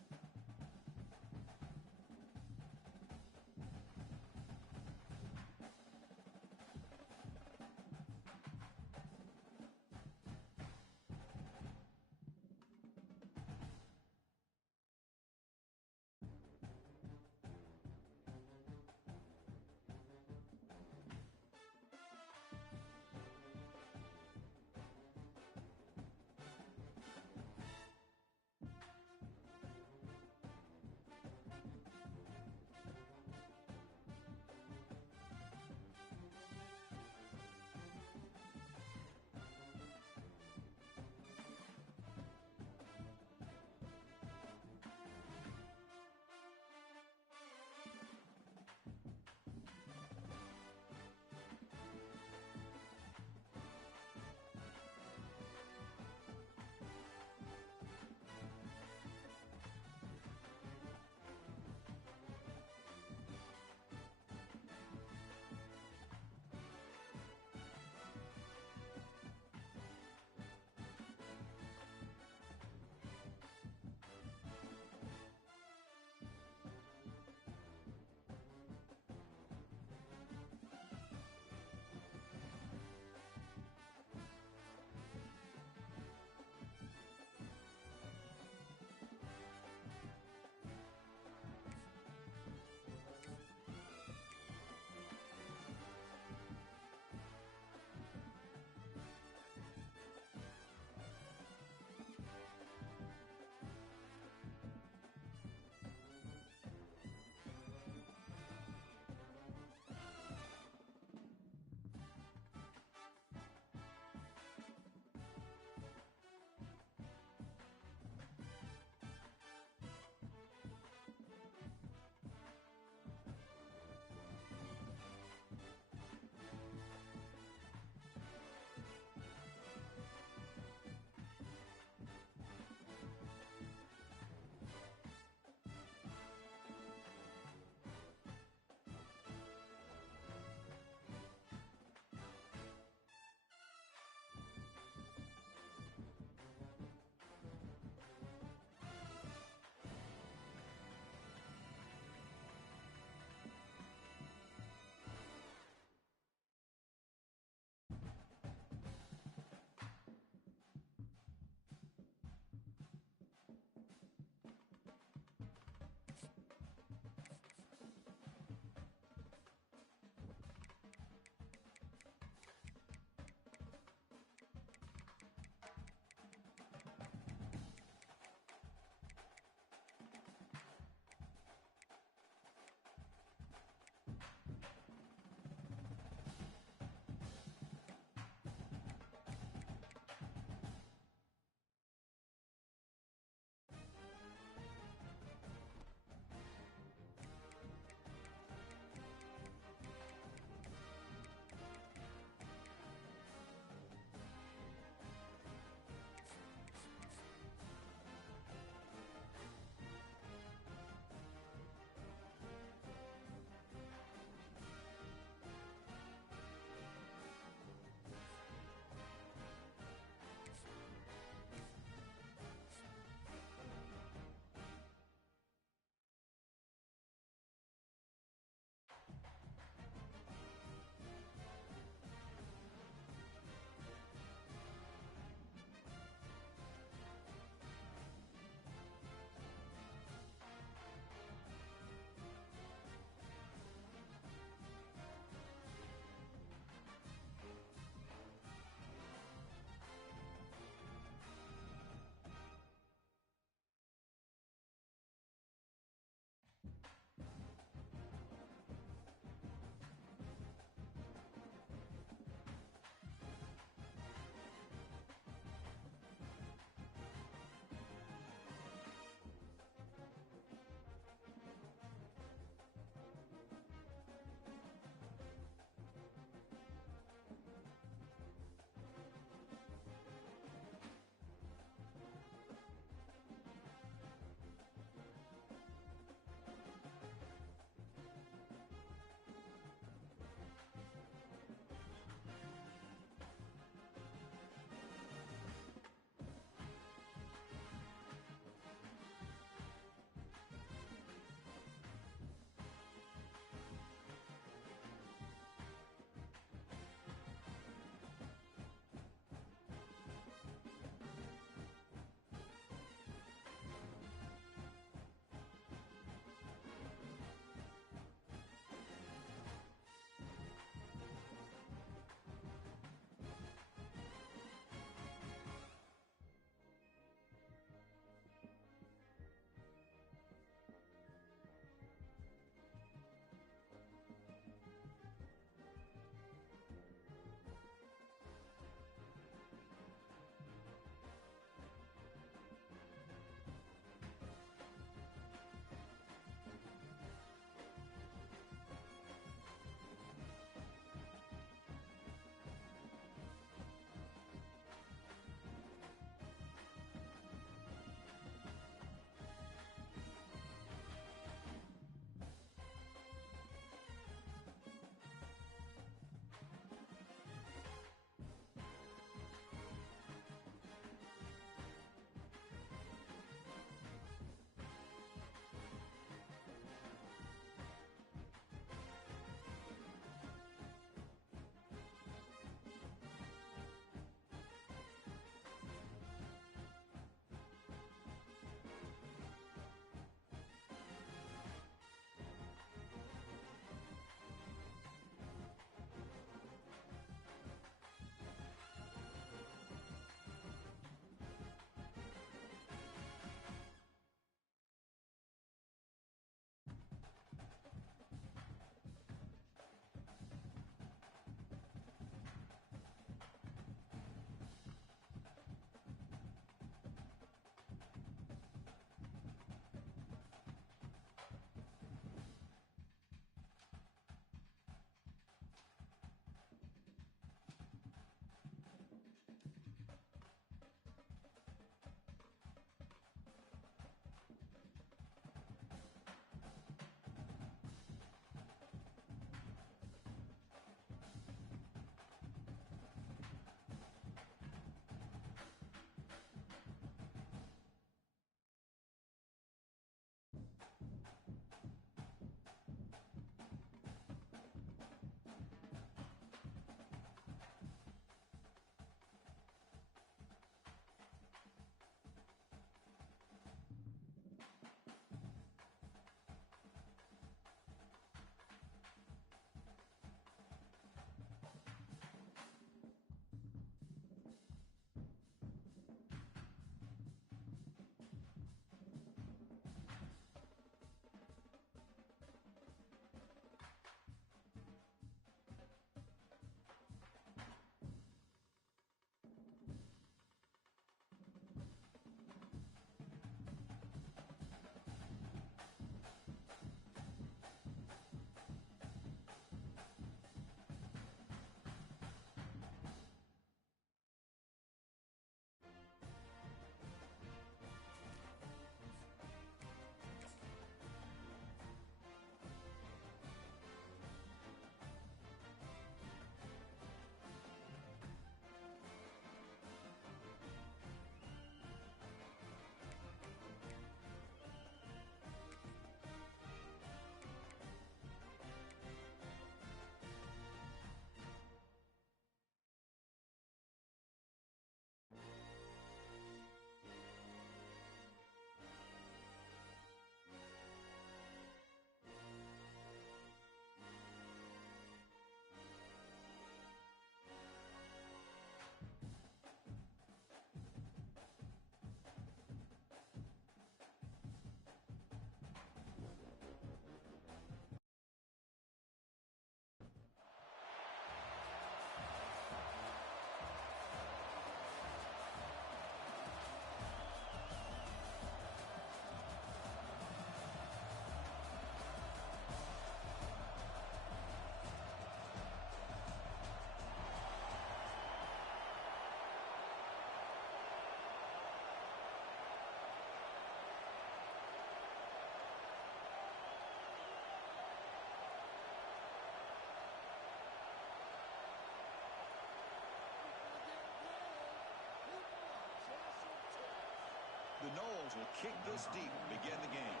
Bills will kick this deep to begin the game.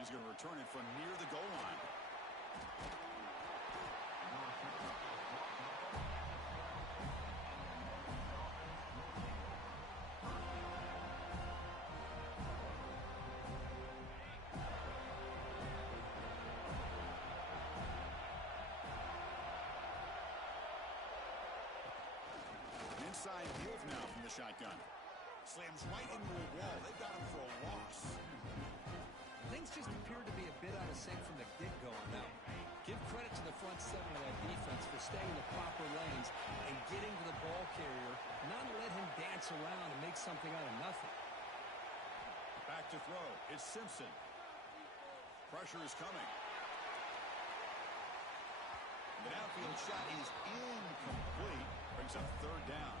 He's going to return it from near the goal line. Inside Fields now from the shotgun. Slams right into a wall. They've got him for a loss. Things just appear to be a bit out of sync from the get-go on that. Give credit to the front seven of that defense for staying in the proper lanes and getting to the ball carrier, not let him dance around and make something out of nothing. Back to throw. It's Simpson. Pressure is coming. The downfield shot is incomplete. Brings up third down.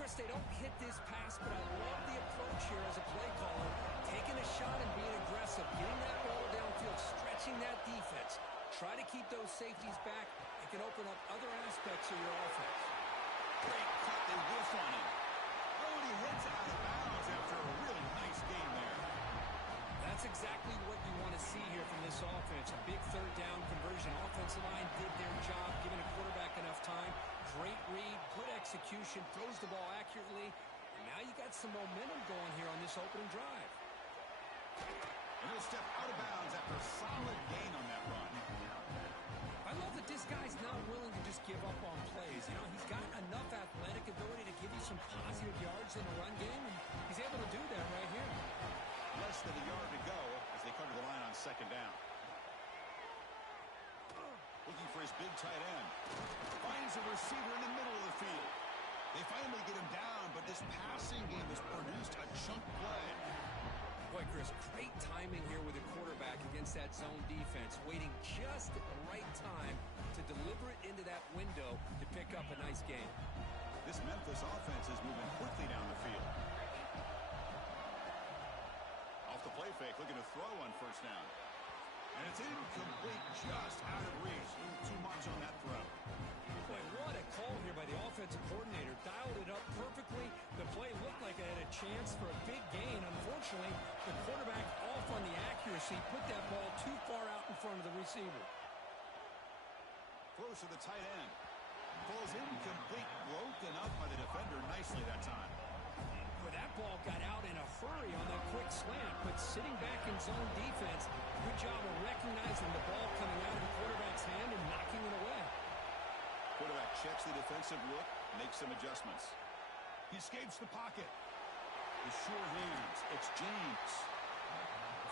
Chris, they don't hit this pass, but I love the approach here as a play caller. Taking a shot and being aggressive, getting that ball downfield, stretching that defense. Try to keep those safeties back. It can open up other aspects of your offense. Great cut. They whiff on him. Oh, and he heads out of bounds after a really nice game there. That's exactly what you want to see here from this offense. A big third down conversion. Offensive line did their job, giving a quarterback enough time. Great read, good execution, throws the ball accurately. And now you got some momentum going here on this opening drive. And he'll step out of bounds after a solid gain on that run. I love that this guy's not willing to just give up on plays. You know, he's got enough athletic ability to give you some positive yards in the run game, and he's able to do that right here. Less than a yard to go as they come to the line on second down. Looking for his big tight end. Finds a receiver in the middle of the field. They finally get him down, but this passing game has produced a chunk play. Boy, Chris, great timing here with the quarterback against that zone defense, waiting just at the right time to deliver it into that window to pick up a nice game. This Memphis offense is moving quickly down the field. Off the play fake, looking to throw on first down. And it's incomplete, just out of reach. A little too much on that throw. Boy, what a call here by the offensive coordinator. Dialed it up perfectly. The play looked like it had a chance for a big gain. Unfortunately, the quarterback off on the accuracy, put that ball too far out in front of the receiver. Close to the tight end. Falls incomplete, broken up by the defender nicely that time. Well, that ball got out in a hurry on that quick slant, but sitting back in zone defense, good job of recognizing the ball coming out of the quarterback's hand and knocking it away. Quarterback checks the defensive look, makes some adjustments. He escapes the pocket. With sure hands, it's James.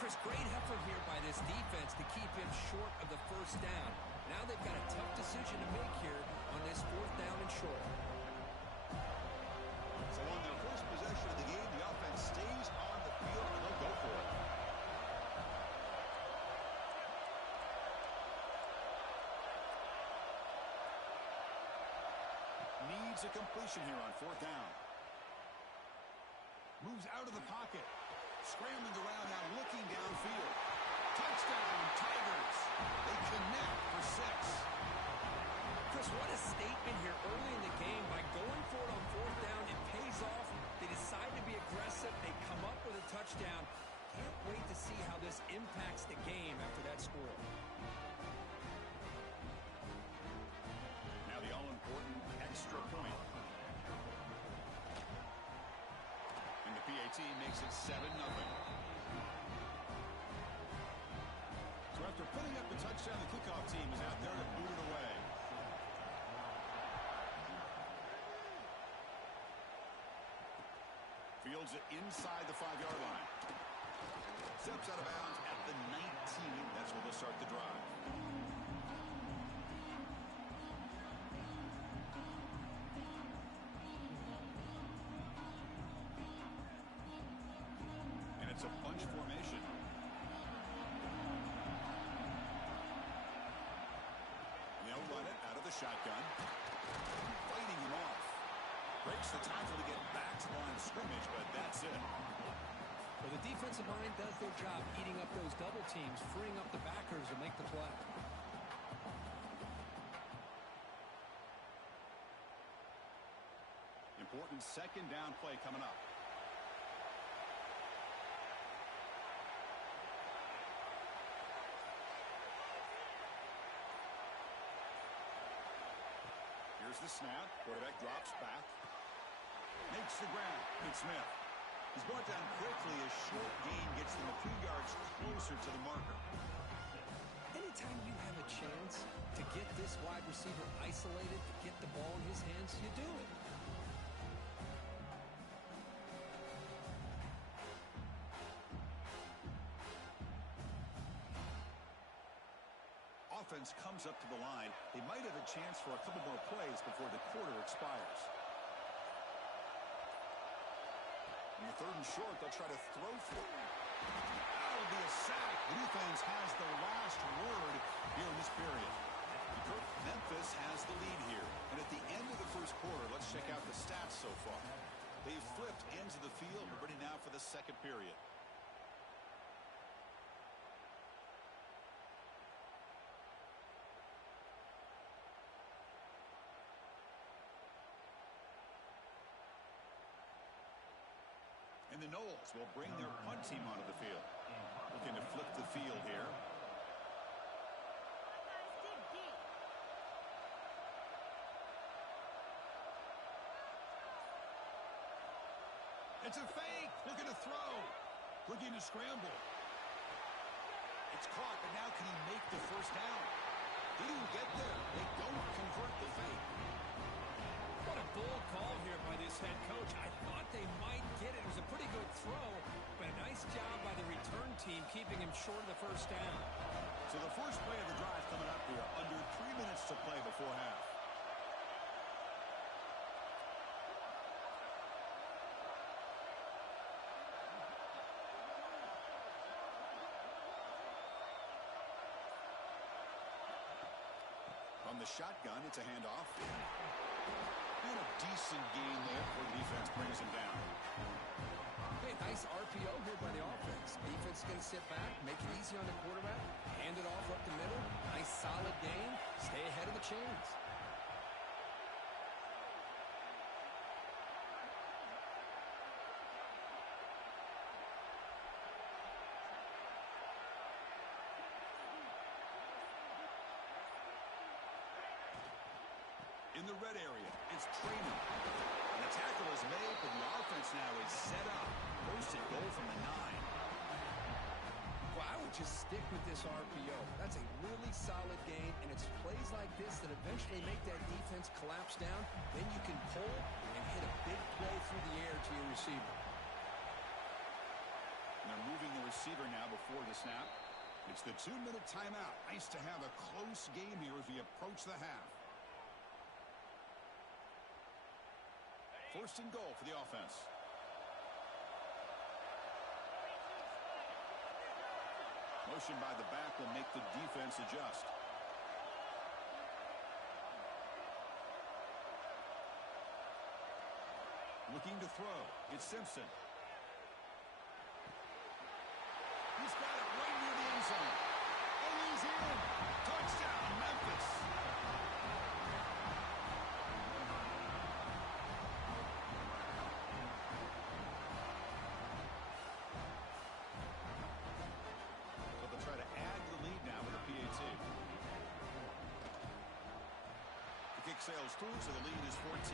Chris, great effort here by this defense to keep him short of the first down. Now they've got a tough decision to make here on this fourth down and short. So on their first possession of the game, the offense stays on the field and they'll go for it. Needs a completion here on fourth down. Moves out of the pocket. Scrambling around now, looking downfield. Touchdown, Tigers. They connect for 6. Chris, what a statement here early in the game. By going for it on fourth down, it pays off. They decide to be aggressive. They come up with a touchdown. Can't wait to see how this impacts the game after that score. Now the all-important extra point. And the PAT makes it 7-0. So after putting up the touchdown, the kickoff team is out there to boot it away. Fields it inside the 5-yard line. Steps out of bounds at the 19. That's where they'll start the drive. And it's a bunch formation. And they'll run it out of the shotgun. Fighting him off. Breaks the tackle to get back to the line of scrimmage, but that's it. Well, the defensive line does their job eating up those double teams, freeing up the backers to make the play. second down play coming up. Here's the snap. Quarterback drops back. Makes the grab. It's Smith. He's brought down quickly. A short gain gets them a few yards closer to the marker. Anytime you have a chance to get this wide receiver isolated, to get the ball in his hands, you do it. Offense comes up to the line. They might have a chance for a couple more plays before the quarter expires. On your 3rd and short, they'll try to throw for it. That'll be a sack. The defense has the last word here in this period. Memphis has the lead here. And at the end of the first quarter, let's check out the stats so far. They've flipped ends of the field. We're ready now for the second period. And the Noles will bring their punt team onto the field. Looking to flip the field here. It's a fake. Looking to throw. Looking to scramble. It's caught, but now can he make the first down? He didn't get there. They don't convert the fake. What a bold call here by this head coach. I thought they might get it. It was a pretty good throw, but a nice job by the return team keeping him short of the first down. So the first play of the drive coming up here. Under 3 minutes to play before half. On the shotgun, it's a handoff. And a decent gain there before the defense brings him down. Hey, nice RPO here by the offense. Defense is going to sit back, make it easy on the quarterback, hand it off up the middle. Nice solid gain. Stay ahead of the chains. In the red area, it's training. And the tackle is made, but the offense now is set up. First and goal from the 9. Well, I would just stick with this RPO. That's a really solid gain, and it's plays like this that eventually make that defense collapse down. Then you can pull and hit a big play through the air to your receiver. And they're moving the receiver now before the snap. It's the 2-minute timeout. Nice to have a close game here as we approach the half. First and goal for the offense. Motion by the back will make the defense adjust. Looking to throw. It's Simpson. He's got it right near the end zone. And he's in. Touchdown, Memphis. Sails through, so the lead is 14-0.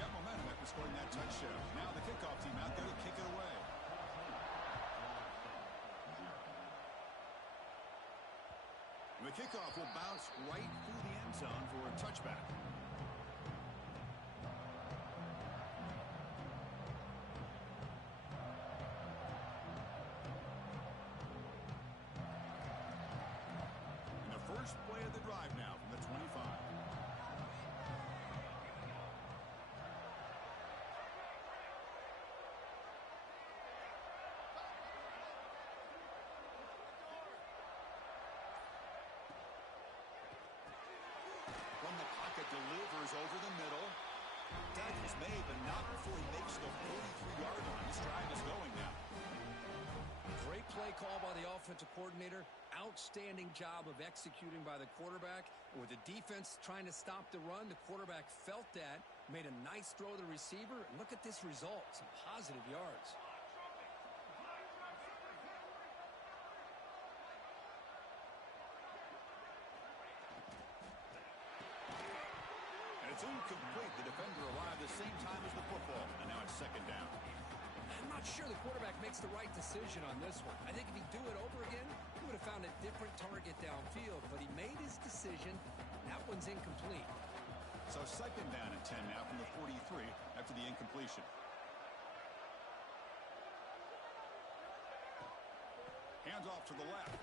Got momentum after scoring that touchdown. Now the kickoff team out there to kick it away. The kickoff will bounce right through the end zone for a touchback. First play of the drive now from the 25. From the pocket, delivers over the middle. Tackle's made, but not before he makes the 43-yard line. This drive is going now. Great play call by the offensive coordinator. outstanding job of executing by the quarterback. And with the defense trying to stop the run, the quarterback felt that, made a nice throw to the receiver, and look at this result, some positive yards. It's incomplete. The defender arrived the same time as the football, and now it's second down. I'm not sure the quarterback makes the right decision on this one. I think if he'd do it over again, he would have found a different target downfield, but he made his decision. That one's incomplete. So second down and 10 now from the 43 after the incompletion. Hands off to the left.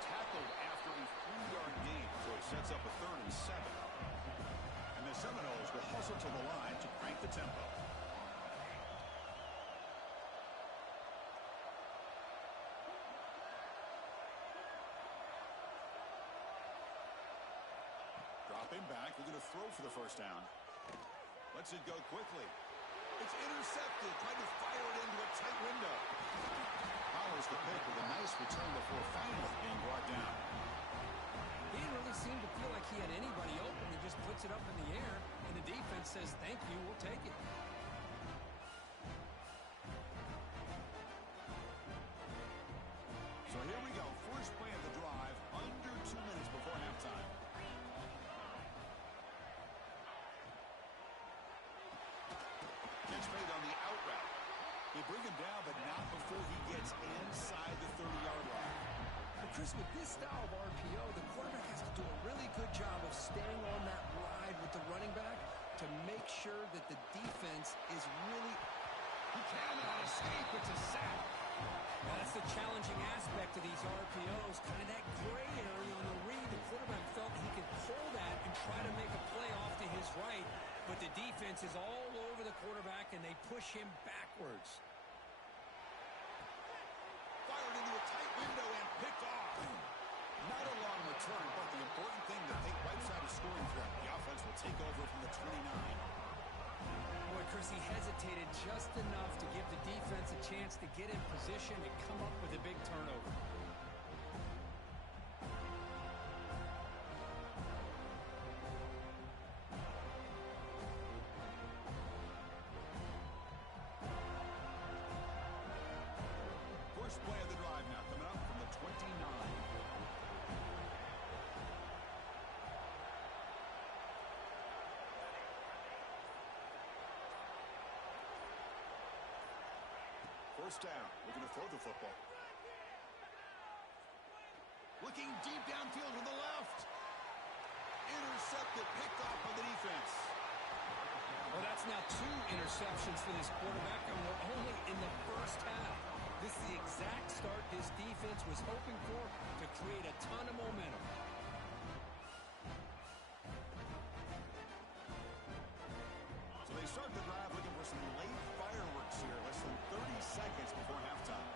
Tackled after a 3-yard gain, so it sets up a 3rd and 7. And the Seminoles will hustle to the line to crank the tempo. Dropping back, they're going to throw for the first down. Lets it go quickly. It's intercepted, trying to fire it into a tight window. Powers the pick with a nice return before finally being brought down. He didn't really seem to feel like he had anybody open. He just puts it up in the air, and the defense says, thank you, we'll take it. So here we go, first play of the drive, under 2 minutes before halftime. Catch made on the out route. They bring him down, but not before he gets inside the 30-yard line. But Chris, with this style of RPO, the quarterback has to do a really good job of staying on that ride with the running back to make sure that the defense is really... He cannot escape. It's a sack. Well, that's the challenging aspect of these RPOs, kind of that gray area on the read. The quarterback felt he could pull that and try to make a play off to his right, but the defense is all over the quarterback, and they push him backwards. Fired into a tight window and picked off. Not a long return, but the important thing to take right side of scoring threat. The offense will take over from the 29. Boy, Chris, he hesitated just enough to give the defense a chance to get in position and come up with a big turnover. First play of the drive now coming up from the 29. First down, looking to throw the football. Looking deep downfield to the left. Intercepted, picked off by the defense. Well, that's now 2 interceptions for this quarterback, and we're only in the first half. This is the exact start his defense was hoping for to create a ton of momentum. So they start the drive looking for some late fireworks here. Less than 30 seconds before halftime.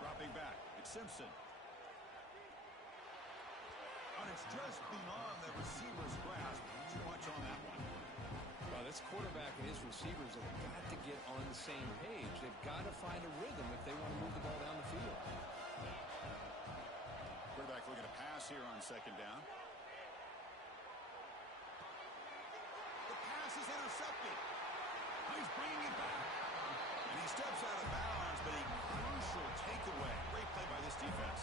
Dropping back, it's Simpson. And it's just beyond the receiver's grasp. Too much on that one. Well, this quarterback and his receivers have got to get on the same page. They've got to find a rhythm if they want to move the ball down the field. Quarterback looking to pass here on second down. The pass is intercepted. He's bringing it back. And he steps out of bounds, but a crucial takeaway. Great play by this defense.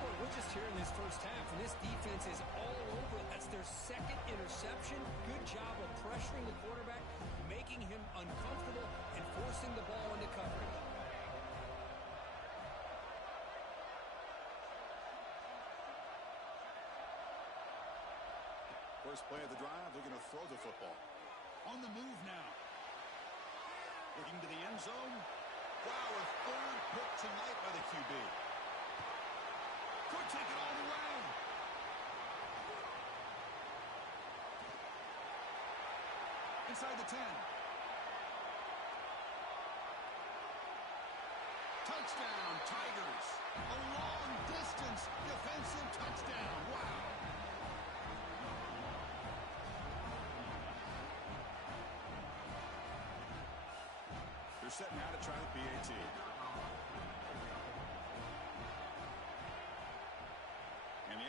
Well, we're just here in this first half, and this defense is all over it. That's their second interception. Good job of pressuring the quarterback, making him uncomfortable, and forcing the ball into coverage. First play of the drive, looking to throw the football. On the move now. Looking to the end zone. Wow, a 3rd pick tonight by the QB. Could take it all the way. Inside the 10. Touchdown, Tigers. A long-distance defensive touchdown. Wow. They're setting out to try the PAT.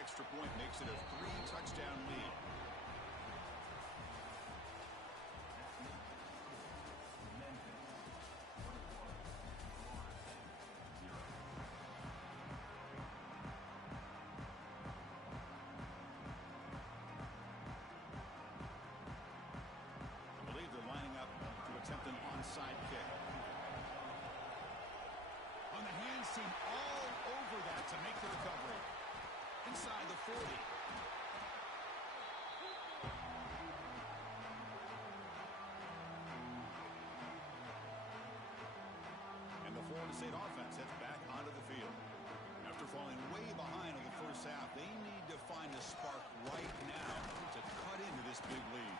extra point makes it a 3-touchdown lead. I believe they're lining up to attempt an onside kick. On the hands team, all over that to make the recovery. Inside the 40. And the Florida State offense heads back onto the field. After falling way behind in the first half, they need to find a spark right now to cut into this big lead.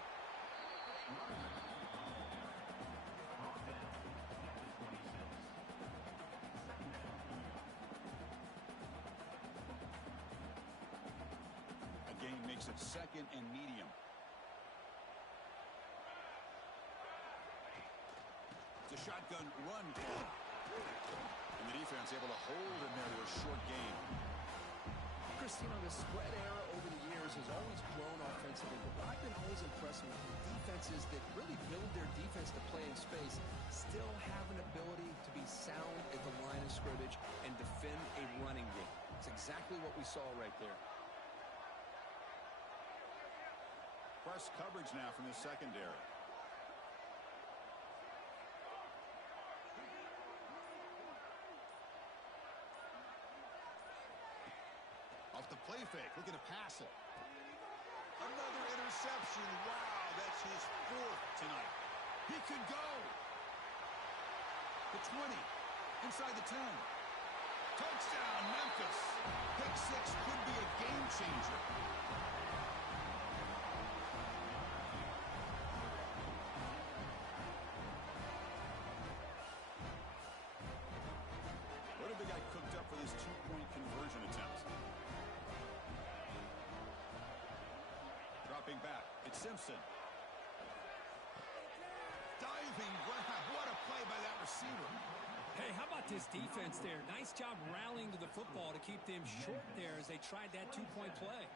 Makes it second and medium. It's a shotgun run call. And the defense able to hold in there to a short game. Christine, the spread era over the years has always grown offensively, but I've been always impressed with defenses that really build their defense to play in space, still have an ability to be sound at the line of scrimmage and defend a running game. It's exactly what we saw right there. Press coverage now from the secondary. Off the play fake, looking to pass it. Another interception. Wow, that's his 4th tonight. He could go. The 20, inside the 10. Touchdown, Memphis. Pick 6 could be a game changer. The guy cooked up for this 2-point conversion attempt. Dropping back, it's Simpson. Diving grab, what a play by that receiver. Hey, how about this defense there? Nice job rallying to the football to keep them short there as they tried that 2-point play.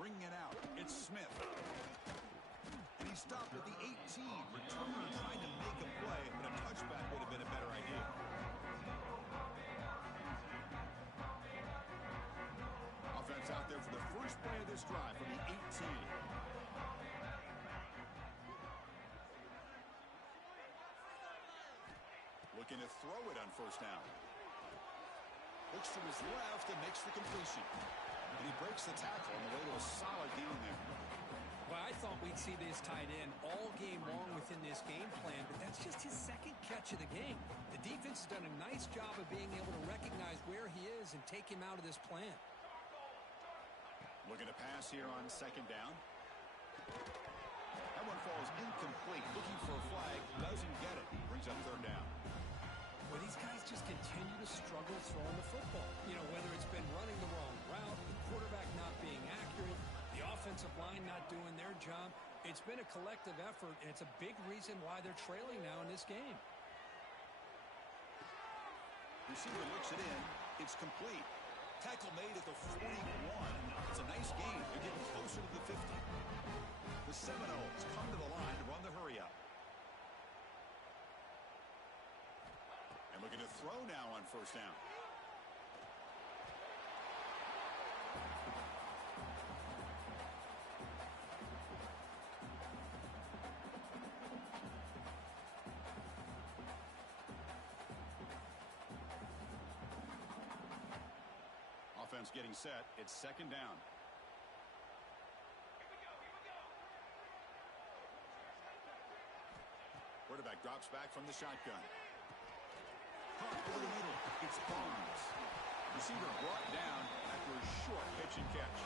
Bringing it out, it's Smith. And he stopped at the 18. Returner trying to make a play, but a touchback would have been a better idea. Offense out there for the first play of this drive from the 18. Looking to throw it on first down. Looks to his left and makes the completion. And he breaks the tackle on the way to a solid gain there. Well, I thought we'd see this tight end all game long within this game plan, but that's just his 2nd catch of the game. The defense has done a nice job of being able to recognize where he is and take him out of this plan. Looking to pass here on 2nd down. That one falls incomplete. Looking for a flag. Doesn't get it. Brings up 3rd down. Well, these guys just continue to struggle throwing the football. You know, whether it's been running the wrong route, the quarterback not being accurate, the offensive line not doing their job. It's been a collective effort, and it's a big reason why they're trailing now in this game. Receiver looks it in. It's complete. Tackle made at the 41. It's a nice gain. They're getting closer to the 50. The Seminoles come to the line to run the hurry up. And looking to throw now on first down. Offense getting set. It's 2nd down. Quarterback drops back from the shotgun. Caught over the middle. It's Barnes. Receiver brought down after a short pitch and catch.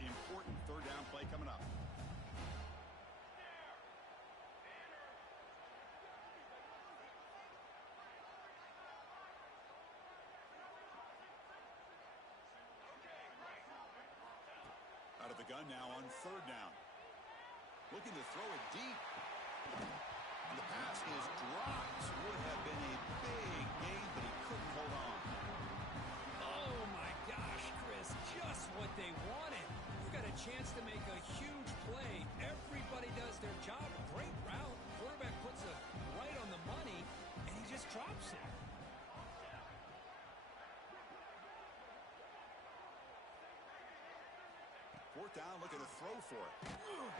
Important 3rd down play coming up. the gun now on third down. Looking to throw it deep. And the pass is dropped. Would have been a big gain, but he couldn't hold on. Oh, my gosh, Chris, just what they wanted. You got a chance to make a huge play. Everybody does their job. Great route. Quarterback puts it right on the money, and he just drops it. Fourth down, looking to throw for it.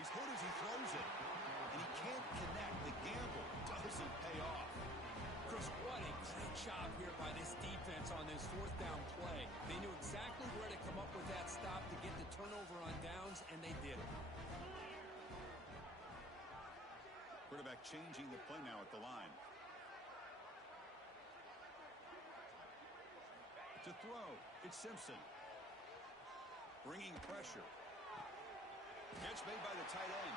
He's hit as he throws it. And he can't connect. The gamble doesn't pay off. Chris, what a great job here by this defense on this fourth down play. They knew exactly where to come up with that stop to get the turnover on downs, and they did it. Quarterback changing the play now at the line. To throw, it's Simpson. Bringing pressure. Catch made by the tight end.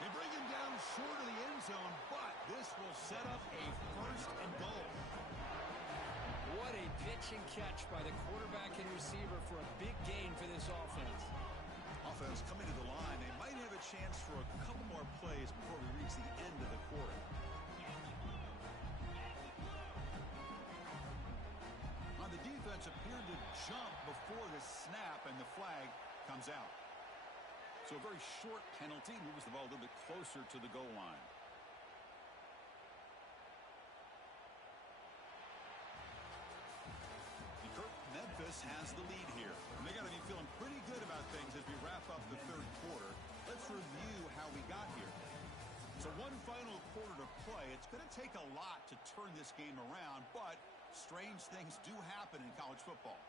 They bring him down short of the end zone, but this will set up a first and goal. What a pitch and catch by the quarterback and receiver for a big gain for this offense. Offense coming to the line. They might have a chance for a couple more plays before we reach the end of the quarter. On the defense appeared to jump before the snap, and the flag comes out. So a very short penalty moves the ball a little bit closer to the goal line. Kirk Memphis has the lead here. And they got to be feeling pretty good about things as we wrap up the third quarter. Let's review how we got here. So one final quarter to play. It's going to take a lot to turn this game around, but strange things do happen in college football.